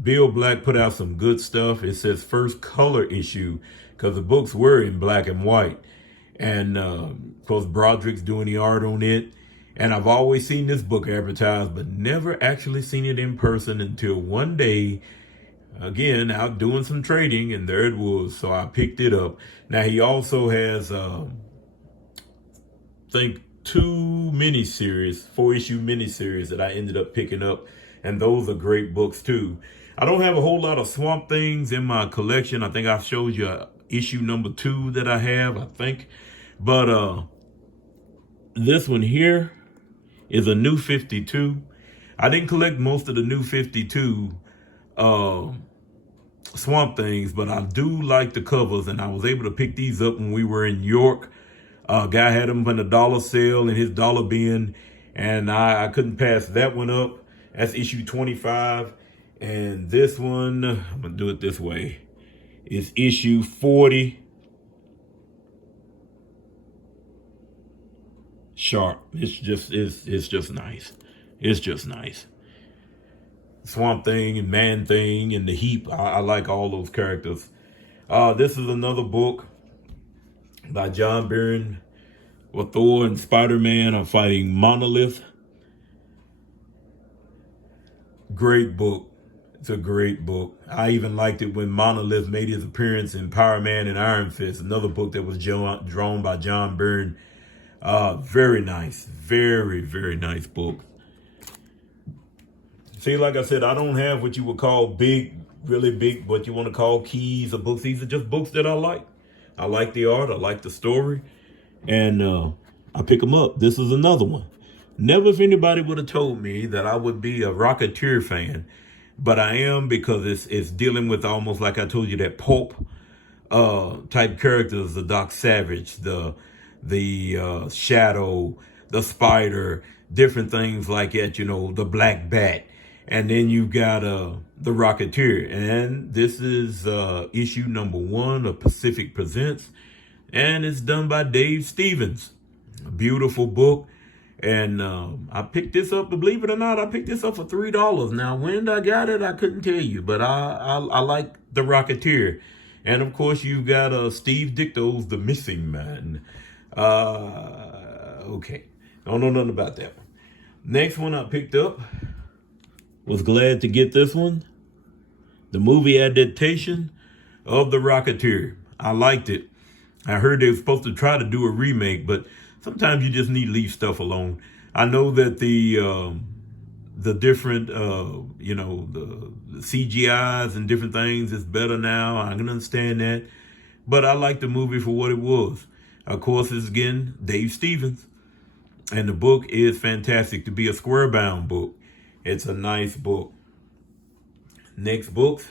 Bill Black put out some good stuff. It says first color issue because the books were in black and white. And of course, Broderick's doing the art on it. And I've always seen this book advertised, but never actually seen it in person until one day, again, out doing some trading, and there it was. So I picked it up. Now, he also has, I think, 2 miniseries, 4-issue miniseries that I ended up picking up. And those are great books, too. I don't have a whole lot of Swamp Things in my collection. I think I showed you issue number 2 that I have, I think. But this one here is a New 52. I didn't collect most of the New 52 Swamp Things, but I do like the covers, and I was able to pick these up when we were in York. Guy had them in a dollar sale in his dollar bin, and I couldn't pass that one up. That's issue 25. And this one, I'm going to do it this way, is issue 40. Sharp. It's just nice. It's just nice. Swamp Thing and Man Thing and the Heap. I like all those characters. This is another book by John Byrne, where Thor and Spider-Man are fighting Monolith. Great book. It's a great book. I even liked it when Monolith made his appearance in Power Man and Iron Fist, another book that was drawn by John Byrne. Very nice. Very, very nice book. See, like I said, I don't have what you would call big, really big, what you want to call keys or books. These are just books that I like. I like the art. I like the story. And I pick them up. This is another one. Never if anybody would have told me that I would be a Rocketeer fan. But I am, because it's dealing with, almost like I told you, that pulp type characters, the Doc Savage, the Shadow, the Spider, different things like that, the Black Bat. And then you've got the Rocketeer. And this is issue number 1 of Pacific Presents. And it's done by Dave Stevens. A beautiful book. And I picked this up, believe it or not, I picked this up for $3. Now, when I got it, I couldn't tell you. But I like the Rocketeer. And, of course, you've got Steve Ditko's The Missing Man. Okay. I don't know nothing about that one. Next one I picked up, was glad to get this one. The movie adaptation of The Rocketeer. I liked it. I heard they were supposed to try to do a remake, but sometimes you just need to leave stuff alone. I know that the different, the CGIs and different things is better now. I can understand that. But I like the movie for what it was. Of course, it's, again, Dave Stevens. And the book is fantastic to be a square-bound book. It's a nice book. Next book,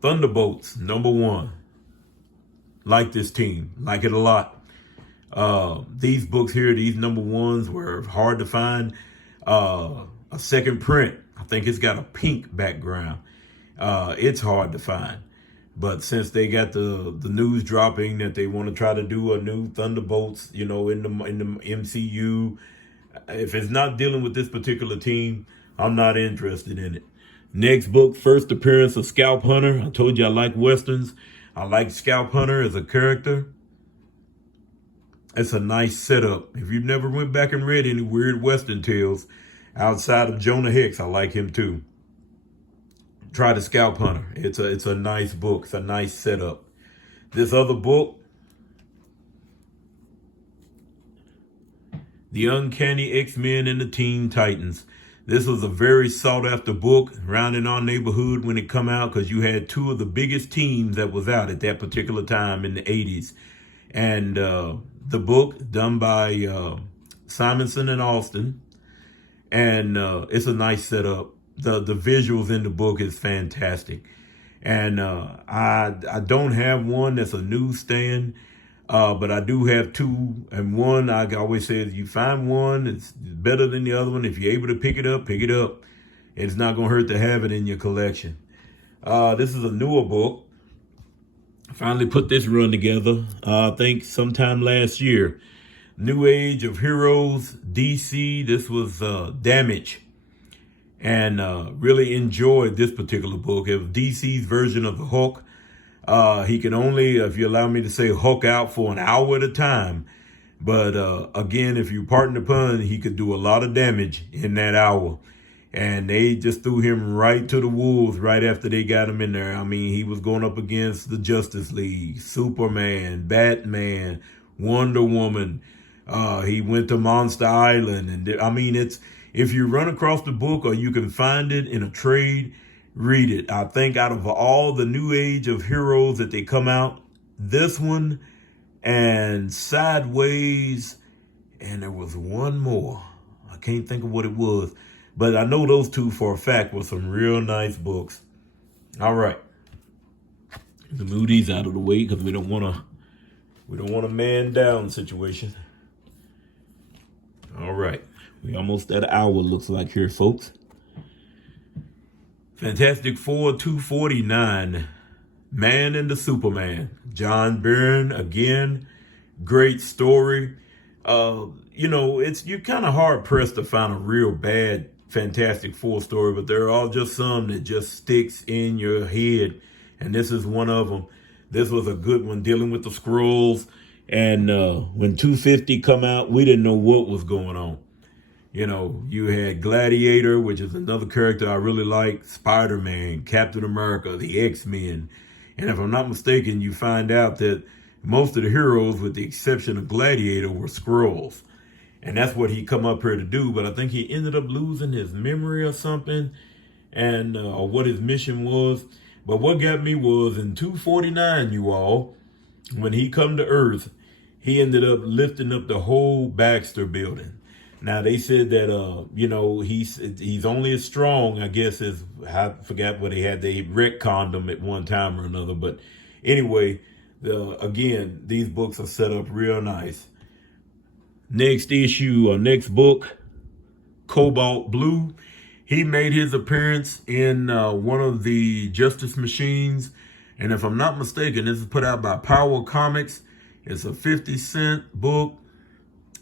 Thunderbolts, number 1. Like this team. Like it a lot. These books here, these number 1s, were hard to find. A second print. I think it's got a pink background. It's hard to find. But since they got the news dropping that they want to try to do a new Thunderbolts, in the MCU, if it's not dealing with this particular team, I'm not interested in it. Next book, first appearance of Scalp Hunter. I told you I like Westerns. I like Scalp Hunter as a character. It's a nice setup. If you've never went back and read any weird Western tales outside of Jonah Hex, I like him too. Try the Scalp Hunter. It's a nice book. It's a nice setup. This other book, The Uncanny X-Men and the Teen Titans. This was a very sought after book around in our neighborhood when it come out, because you had two of the biggest teams that was out at that particular time in the 80s. And the book done by Simonson and Austin, and it's a nice setup. The visuals in the book is fantastic. And I don't have one that's a newsstand, but I do have two. And one, I always say, if you find one, it's better than the other one. If you're able to pick it up, pick it up. It's not going to hurt to have it in your collection. This is a newer book. Finally put this run together, I think sometime last year. New Age of Heroes, DC. This was Damage. And really enjoyed this particular book. It was DC's version of the Hulk. He can only, if you allow me to say, Hulk out for an hour at a time. But again, if you pardon the pun, he could do a lot of damage in that hour. And they just threw him right to the wolves right after they got him in there. I mean, he was going up against the Justice League, Superman, Batman, Wonder Woman. He went to Monster Island. And I mean, if you run across the book or you can find it in a trade, read it. I think out of all the New Age of Heroes that they come out, this one and Sideways, and there was one more. I can't think of what it was. But I know those two for a fact were some real nice books. All right. To move these out of the way because we don't want a man down situation. All right. We almost at an hour, looks like here, folks. Fantastic Four 249. Man and the Superman. John Byrne, again. Great story. You're kind of hard pressed to find a real bad Fantastic Four story, but there are just some that just sticks in your head, and this is one of them. This was a good one, dealing with the Skrulls, and when 250 come out, we didn't know what was going on. You know, you had Gladiator, which is another character I really like, Spider-Man, Captain America, the X-Men, and if I'm not mistaken, you find out that most of the heroes, with the exception of Gladiator, were Skrulls. And that's what he come up here to do. But I think he ended up losing his memory or something, and or what his mission was. But what got me was in 249, you all, when he come to Earth, he ended up lifting up the whole Baxter building. Now they said that he's only as strong, I guess, as I forgot what they had. They retconned him at one time or another. But anyway, again, these books are set up real nice. Next issue or next book, Cobalt Blue. He made his appearance in one of the Justice Machines. And if I'm not mistaken, this is put out by Power Comics. It's a 50-cent book.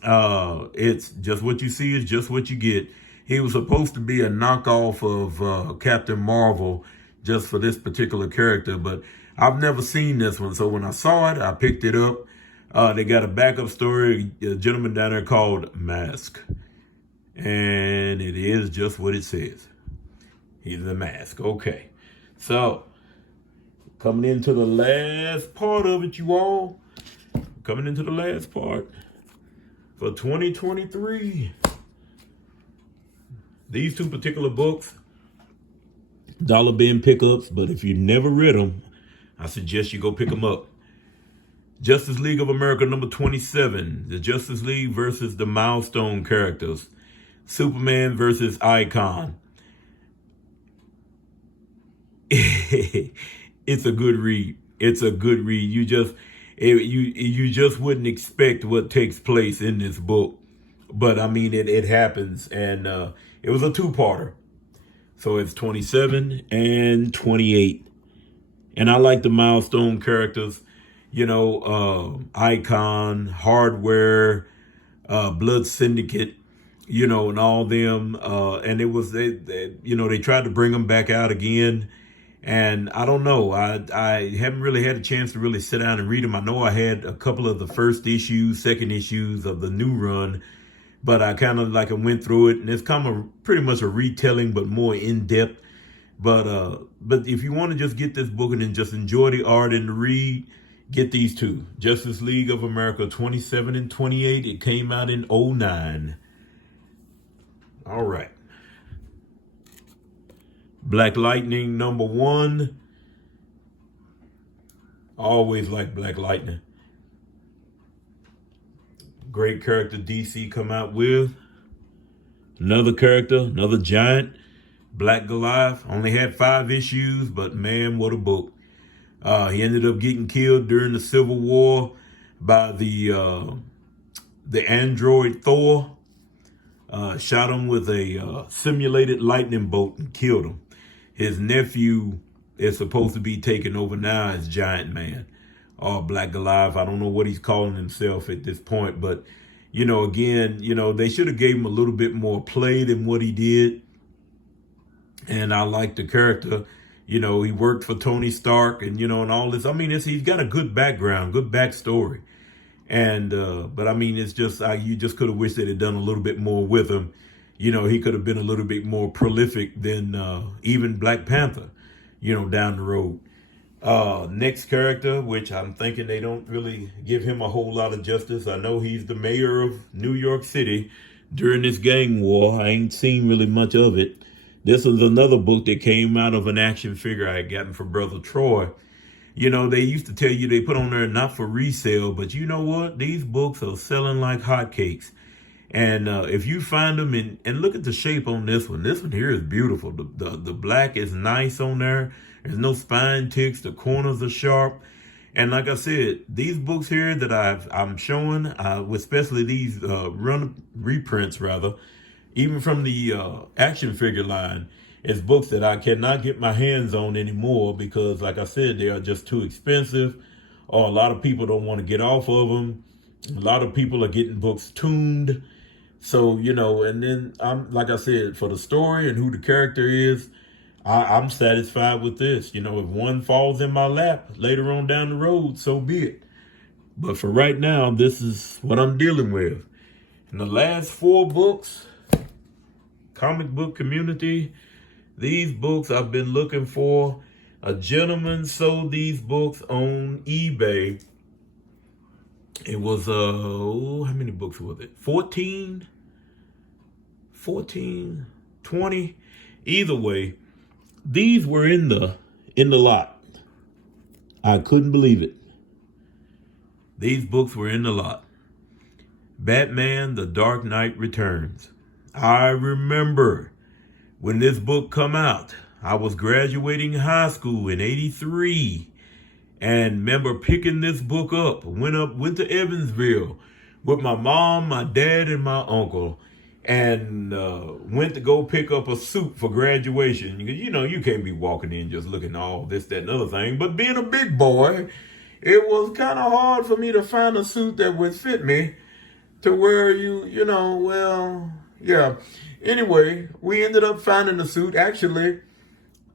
It's just what you see is just what you get. He was supposed to be a knockoff of Captain Marvel just for this particular character, but I've never seen this one. So when I saw it, I picked it up. They got a backup story, a gentleman down there called Mask. And it is just what it says. He's a mask. Okay. So, coming into the last part of it, you all. Coming into the last part for 2023. These two particular books, dollar bin pickups, but if you never read them, I suggest you go pick them up. Justice League of America number 27, the Justice League versus the Milestone characters, Superman versus Icon. It's a good read. It's a good read. You just wouldn't expect what takes place in this book, but I mean it happens, and it was a two-parter. So it's 27 and 28, and I like the Milestone characters. Icon, Hardware, Blood Syndicate, and all them. And it was, they tried to bring them back out again. And I don't know. I haven't really had a chance to really sit down and read them. I know I had a couple of the first issues, second issues of the new run, but I kind of I went through it, and it's kind of pretty much a retelling, but more in depth. But if you want to just get this book and then just enjoy the art and the read, get these two. Justice League of America 27 and 28. It came out in 2009. All right. Black Lightning #1. Always like Black Lightning. Great character DC come out with. Another character, another giant, Black Goliath. Only had 5 issues, but man, what a book. He ended up getting killed during the Civil War by the android Thor. Shot him with a simulated lightning bolt and killed him. His nephew is supposed to be taking over now as Giant Man or Black Goliath. I don't know what he's calling himself at this point, but again, they should have gave him a little bit more play than what he did. And I like the character. He worked for Tony Stark and, and all this. I mean, he's got a good background, good backstory. And, but I mean, it's just, you just could have wished they'd have done a little bit more with him. He could have been a little bit more prolific than even Black Panther, down the road. Next character, which I'm thinking they don't really give him a whole lot of justice. I know he's the mayor of New York City during this gang war. I ain't seen really much of it. This is another book that came out of an action figure I had gotten from Brother Troy. They used to tell you they put on there not for resale, but you know what? These books are selling like hotcakes. And if you find them, and look at the shape on this one. This one here is beautiful. The black is nice on there. There's no spine ticks. The corners are sharp. And like I said, these books here that I'm showing, especially these reprints rather, even from the action figure line, is books that I cannot get my hands on anymore because, like I said, they are just too expensive, or a lot of people don't want to get off of them. A lot of people are getting books tuned. So, and then like I said, for the story and who the character is, I'm satisfied with this. If one falls in my lap later on down the road, so be it. But for right now, this is what I'm dealing with. And the last 4 books, Comic Book Community, these books I've been looking for. A gentleman sold these books on eBay. It was, how many books was it? 14, 20. Either way, these were in the lot. I couldn't believe it. These books were in the lot. Batman: The Dark Knight Returns. I remember when this book come out. I was graduating high school in '83. And remember picking this book up. Went to Evansville with my mom, my dad, and my uncle. And went to go pick up a suit for graduation. You can't be walking in just looking all this, that, and other thing. But being a big boy, it was kind of hard for me to find a suit that would fit me to where yeah. Anyway, we ended up finding a suit. Actually,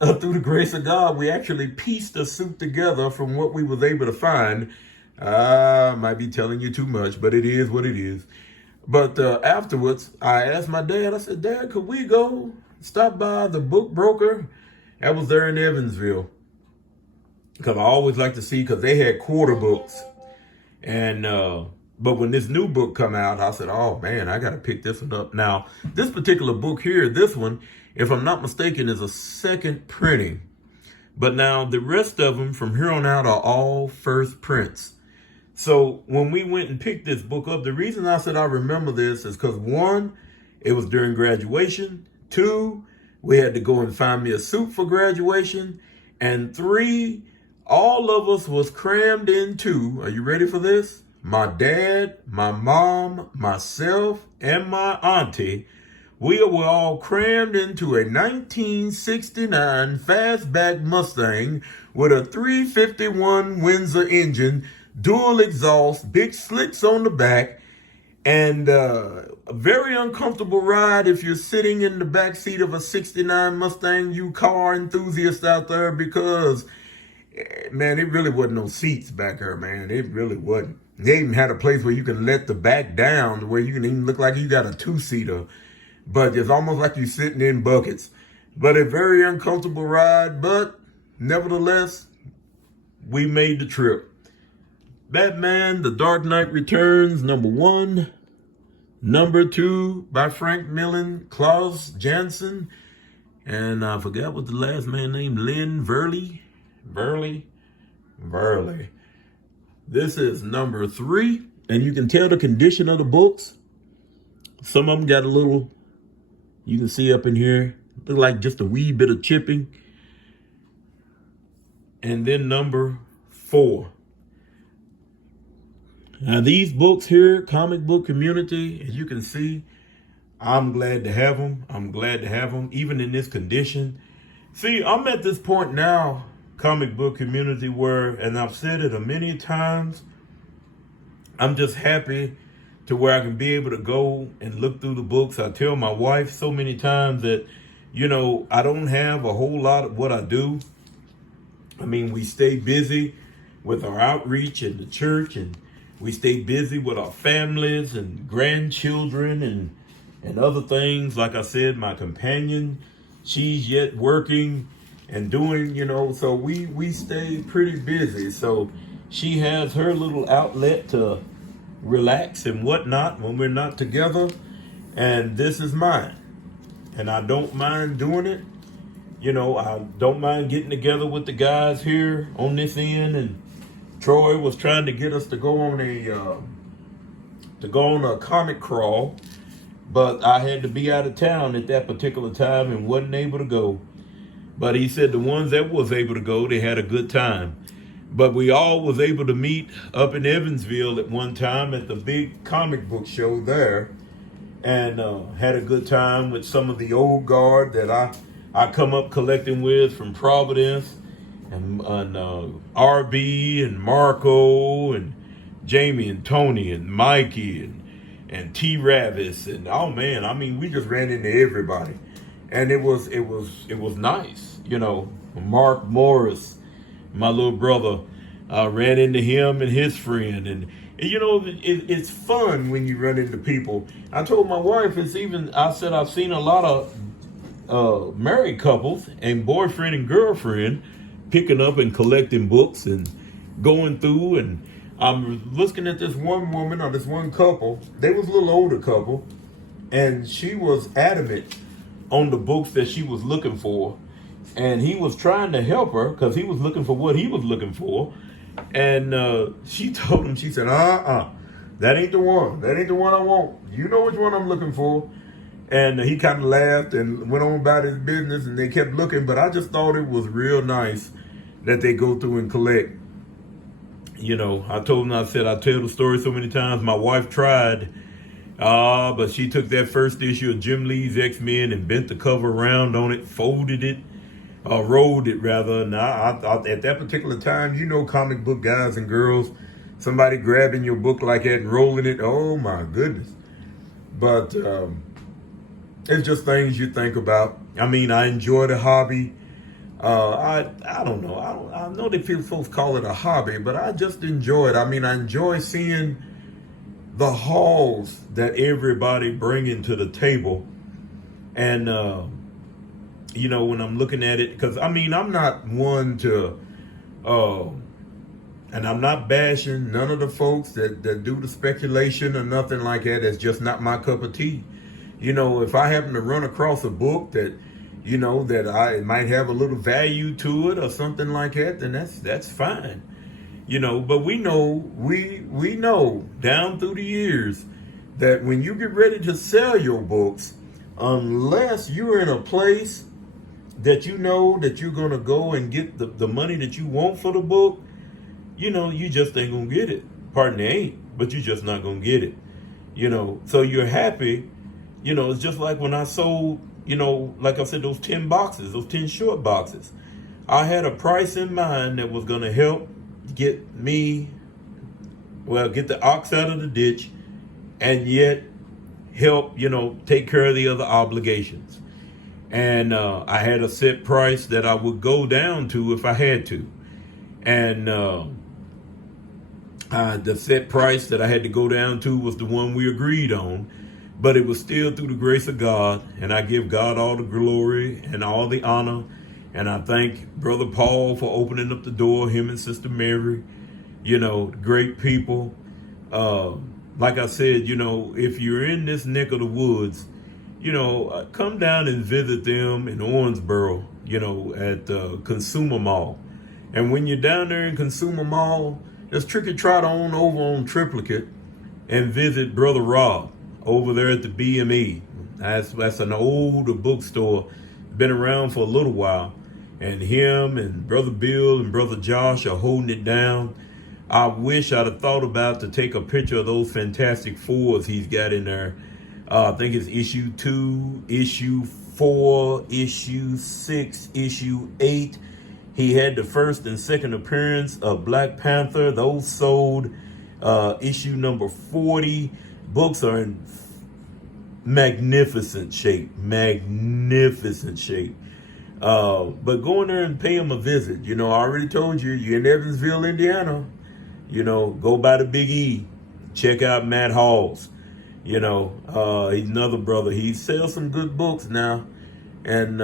through the grace of God, we actually pieced a suit together from what we was able to find. I might be telling you too much, but it is what it is. But afterwards, I asked my dad, I said, Dad, could we go stop by the book broker? That was there in Evansville. Because I always like to see, because they had quarter books. And but when this new book come out, I said, oh man, I got to pick this one up. Now, this particular book here, this one, if I'm not mistaken, is a second printing. But now the rest of them from here on out are all first prints. So when we went and picked this book up, the reason I said I remember this is because 1, it was during graduation. 2, we had to go and find me a suit for graduation. And 3, all of us was crammed into, are you ready for this? My dad, my mom, myself, and my auntie. We were all crammed into a 1969 fastback Mustang with a 351 Windsor engine, dual exhaust, big slicks on the back, and a very uncomfortable ride if you're sitting in the back seat of a 69 Mustang, you car enthusiasts out there, because, man, it really wasn't no seats back there, man. It really wasn't. They even had a place where you can let the back down, where you can even look like you got a 2-seater. But it's almost like you're sitting in buckets. But a very uncomfortable ride. But nevertheless, we made the trip. Batman: The Dark Knight Returns, #1. #2 by Frank Millen, Klaus Janson. And I forgot what the last man named, Lynn Verley. Verley. This is number 3. And you can tell the condition of the books. Some of them got a little, you can see up in here, look like just a wee bit of chipping. And then number 4. Now these books here, Comic Book Community, as you can see, I'm glad to have them. I'm glad to have them, even in this condition. See, I'm at this point now, Comic Book Community, where, and I've said it a many times, I'm just happy to where I can be able to go and look through the books. I tell my wife so many times that, you know, I don't have a whole lot of what I do. I mean, we stay busy with our outreach in the church, and we stay busy with our families and grandchildren and other things. Like I said, my companion, she's yet working and doing, you know, so we stay pretty busy. So she has her little outlet to relax and whatnot when we're not together. And this is mine. And I don't mind doing it. You know, I don't mind getting together with the guys here on this end. And Troy was trying to get us to go on a comic crawl, but I had to be out of town at that particular time and wasn't able to go. But he said the ones that was able to go, they had a good time. But we all was able to meet up in Evansville at one time at the big comic book show there, and had a good time with some of the old guard that I come up collecting with from Providence, and RB and Marco and Jamie and Tony and Mikey and T Ravis, and oh man, I mean, we just ran into everybody, and it was nice, you know. Mark Morris, my little brother, ran into him and his friend, and you know, it's fun when you run into people. I told my wife, I said I've seen a lot of married couples and boyfriend and girlfriend picking up and collecting books and going through. And I'm looking at this one woman or this one couple. They was a little older couple, and she was adamant on the books that she was looking for, and he was trying to help her because he was looking for what he was looking for. And she told him, she said, that ain't the one. That ain't the one I want. You know which one I'm looking for. And he kind of laughed and went on about his business, and they kept looking. But I just thought it was real nice that they go through and collect. You know, I told him, I said, I tell the story so many times. My wife tried, but she took that first issue of Jim Lee's X-Men and bent the cover around on it, folded it, rolled it rather. And I, at that particular time, you know, comic book guys and girls, somebody grabbing your book like that and rolling it, oh my goodness. But it's just things you think about. I mean, I enjoy the hobby. I don't know. I know that folks call it a hobby, but I just enjoy it. I mean, I enjoy seeing the hauls that everybody bringing to the table. And, you know, when I'm looking at it, because I mean, I'm not one to, and I'm not bashing none of the folks that do the speculation or nothing like that. It's just not my cup of tea. You know, if I happen to run across a book that, you know, that I might have a little value to it or something like that, then that's fine. You know, but we know down through the years that when you get ready to sell your books, unless you're in a place that you know that you're going to go and get the money that you want for the book, you know, you just ain't going to get it. Pardon the ain't, but you just not going to get it. You know, so you're happy. You know, it's just like when I sold, you know, like I said, those 10 boxes, those 10 short boxes. I had a price in mind that was going to help get the ox out of the ditch, and yet help, you know, take care of the other obligations. And I had a set price that I would go down to if I had to. And the set price that I had to go down to was the one we agreed on. But it was still through the grace of God, and I give God all the glory and all the honor. And I thank Brother Paul for opening up the door, him and Sister Mary, you know, great people. Like I said, you know, if you're in this neck of the woods come down and visit them in Owensboro, at Consumer Mall. And when you're down there in Consumer Mall, just tricky trot on over on Triplicate and visit Brother Rob over there at the BME. That's an older bookstore, been around for a little while. And him and Brother Bill and Brother Josh are holding it down. I wish I'd have thought about to take a picture of those Fantastic Fours he's got in there. I think it's issue 2, issue 4, issue 6, issue 8. He had the first and second appearance of Black Panther. Those sold issue number 40. Books are in magnificent shape. Magnificent shape. But go in there and pay him a visit. I already told you, you're in Evansville, Indiana. Go by the Big E. Check out Matt Halls. He's another brother. He sells some good books now. And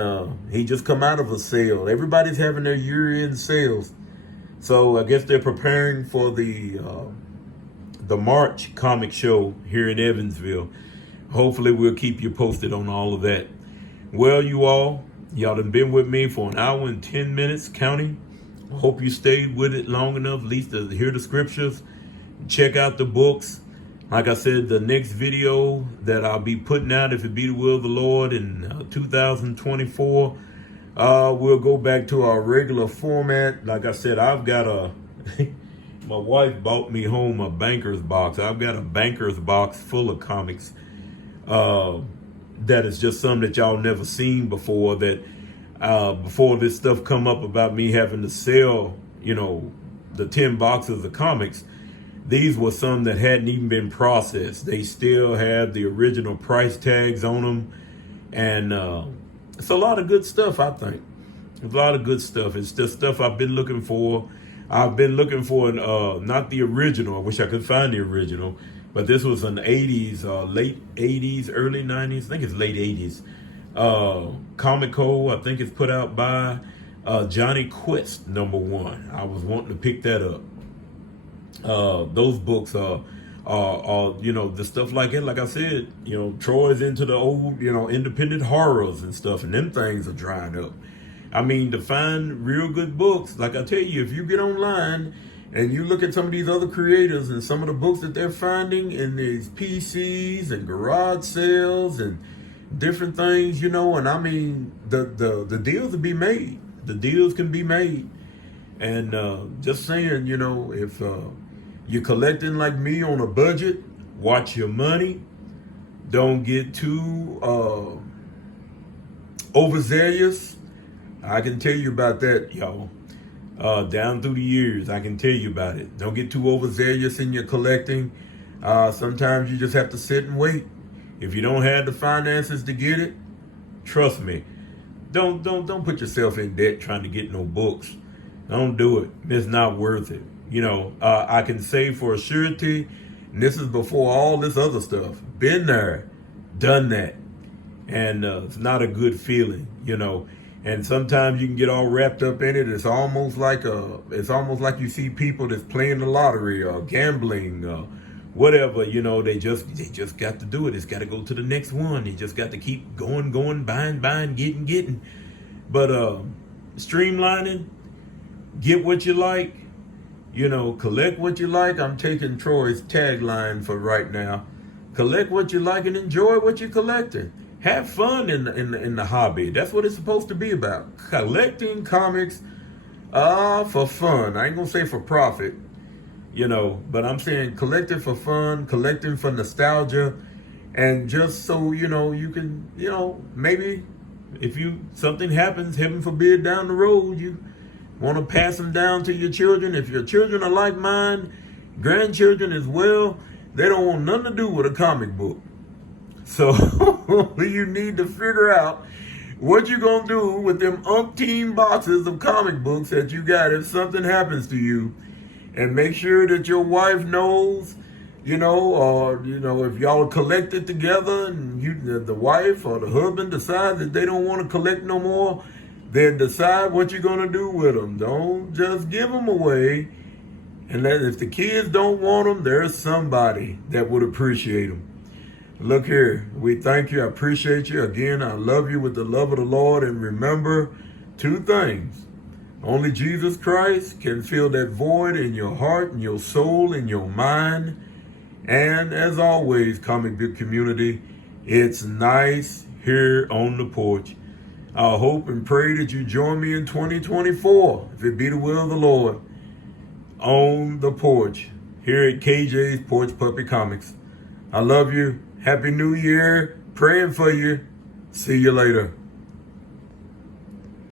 he just come out of a sale. Everybody's having their year-end sales. So I guess they're preparing for the March comic show here in Evansville. Hopefully we'll keep you posted on all of that. Well, y'all done been with me for an hour and 10 minutes counting. Hope you stayed with it long enough, at least to hear the scriptures, check out the books. Like I said, the next video that I'll be putting out, if it be the will of the Lord, in 2024, we'll go back to our regular format. Like I said, I've got my wife bought me home a banker's box. I've got a banker's box full of comics. That is just something that y'all never seen before. That before this stuff come up about me having to sell, the 10 boxes of comics, these were some that hadn't even been processed. They still had the original price tags on them. And it's a lot of good stuff, I think. A lot of good stuff. It's just stuff I've been looking for. I've been looking for not the original. I wish I could find the original. But this was an 80s, late 80s, early 90s. I think it's late 80s. Comico, I think it's put out by Johnny Quest, #1. I was wanting to pick that up. Those books are the stuff like it. Like I said, Troy's into the old, independent horrors and stuff, and them things are drying up. I mean, to find real good books, like I tell you, if you get online and you look at some of these other creators and some of the books that they're finding in these PCs and garage sales and different things, and I mean, the deals will be made. The deals can be made. And just saying, if you're collecting like me on a budget, watch your money. Don't get too overzealous. I can tell you about that, y'all. Down through the years, I can tell you about it. Don't get too overzealous in your collecting. Sometimes you just have to sit and wait. If you don't have the finances to get it, trust me, don't put yourself in debt trying to get no books. Don't do it. It's not worth it. I can say for a surety, and this is before all this other stuff. Been there, done that, and it's not a good feeling. And sometimes you can get all wrapped up in it. It's almost like you see people that's playing the lottery or gambling, whatever. They just got to do it. It's got to go to the next one. You just got to keep going, buying, getting. But streamlining, get what you like. Collect what you like. I'm taking Troy's tagline for right now. Collect what you like and enjoy what you're collecting. Have fun in the hobby. That's what it's supposed to be about. Collecting comics for fun. I ain't gonna say for profit, but I'm saying collecting for fun, collecting for nostalgia, and just so you can, maybe if something happens, heaven forbid, down the road, you want to pass them down to your children. If your children are like mine, grandchildren as well, they don't want nothing to do with a comic book. So you need to figure out what you're going to do with them umpteen boxes of comic books that you got if something happens to you. And make sure that your wife knows, or, if y'all are collected together and the wife or the husband decides that they don't want to collect no more, then decide what you're going to do with them. Don't just give them away. And if the kids don't want them, there's somebody that would appreciate them. Look here, we thank you. I appreciate you. Again, I love you with the love of the Lord. And remember two things. Only Jesus Christ can fill that void in your heart, in your soul, in your mind. And as always, comic book community, it's nice here on the porch. I hope and pray that you join me in 2024, if it be the will of the Lord, on the porch here at KJ's Porch Puppy Comics. I love you. Happy New Year. Praying for you. See you later.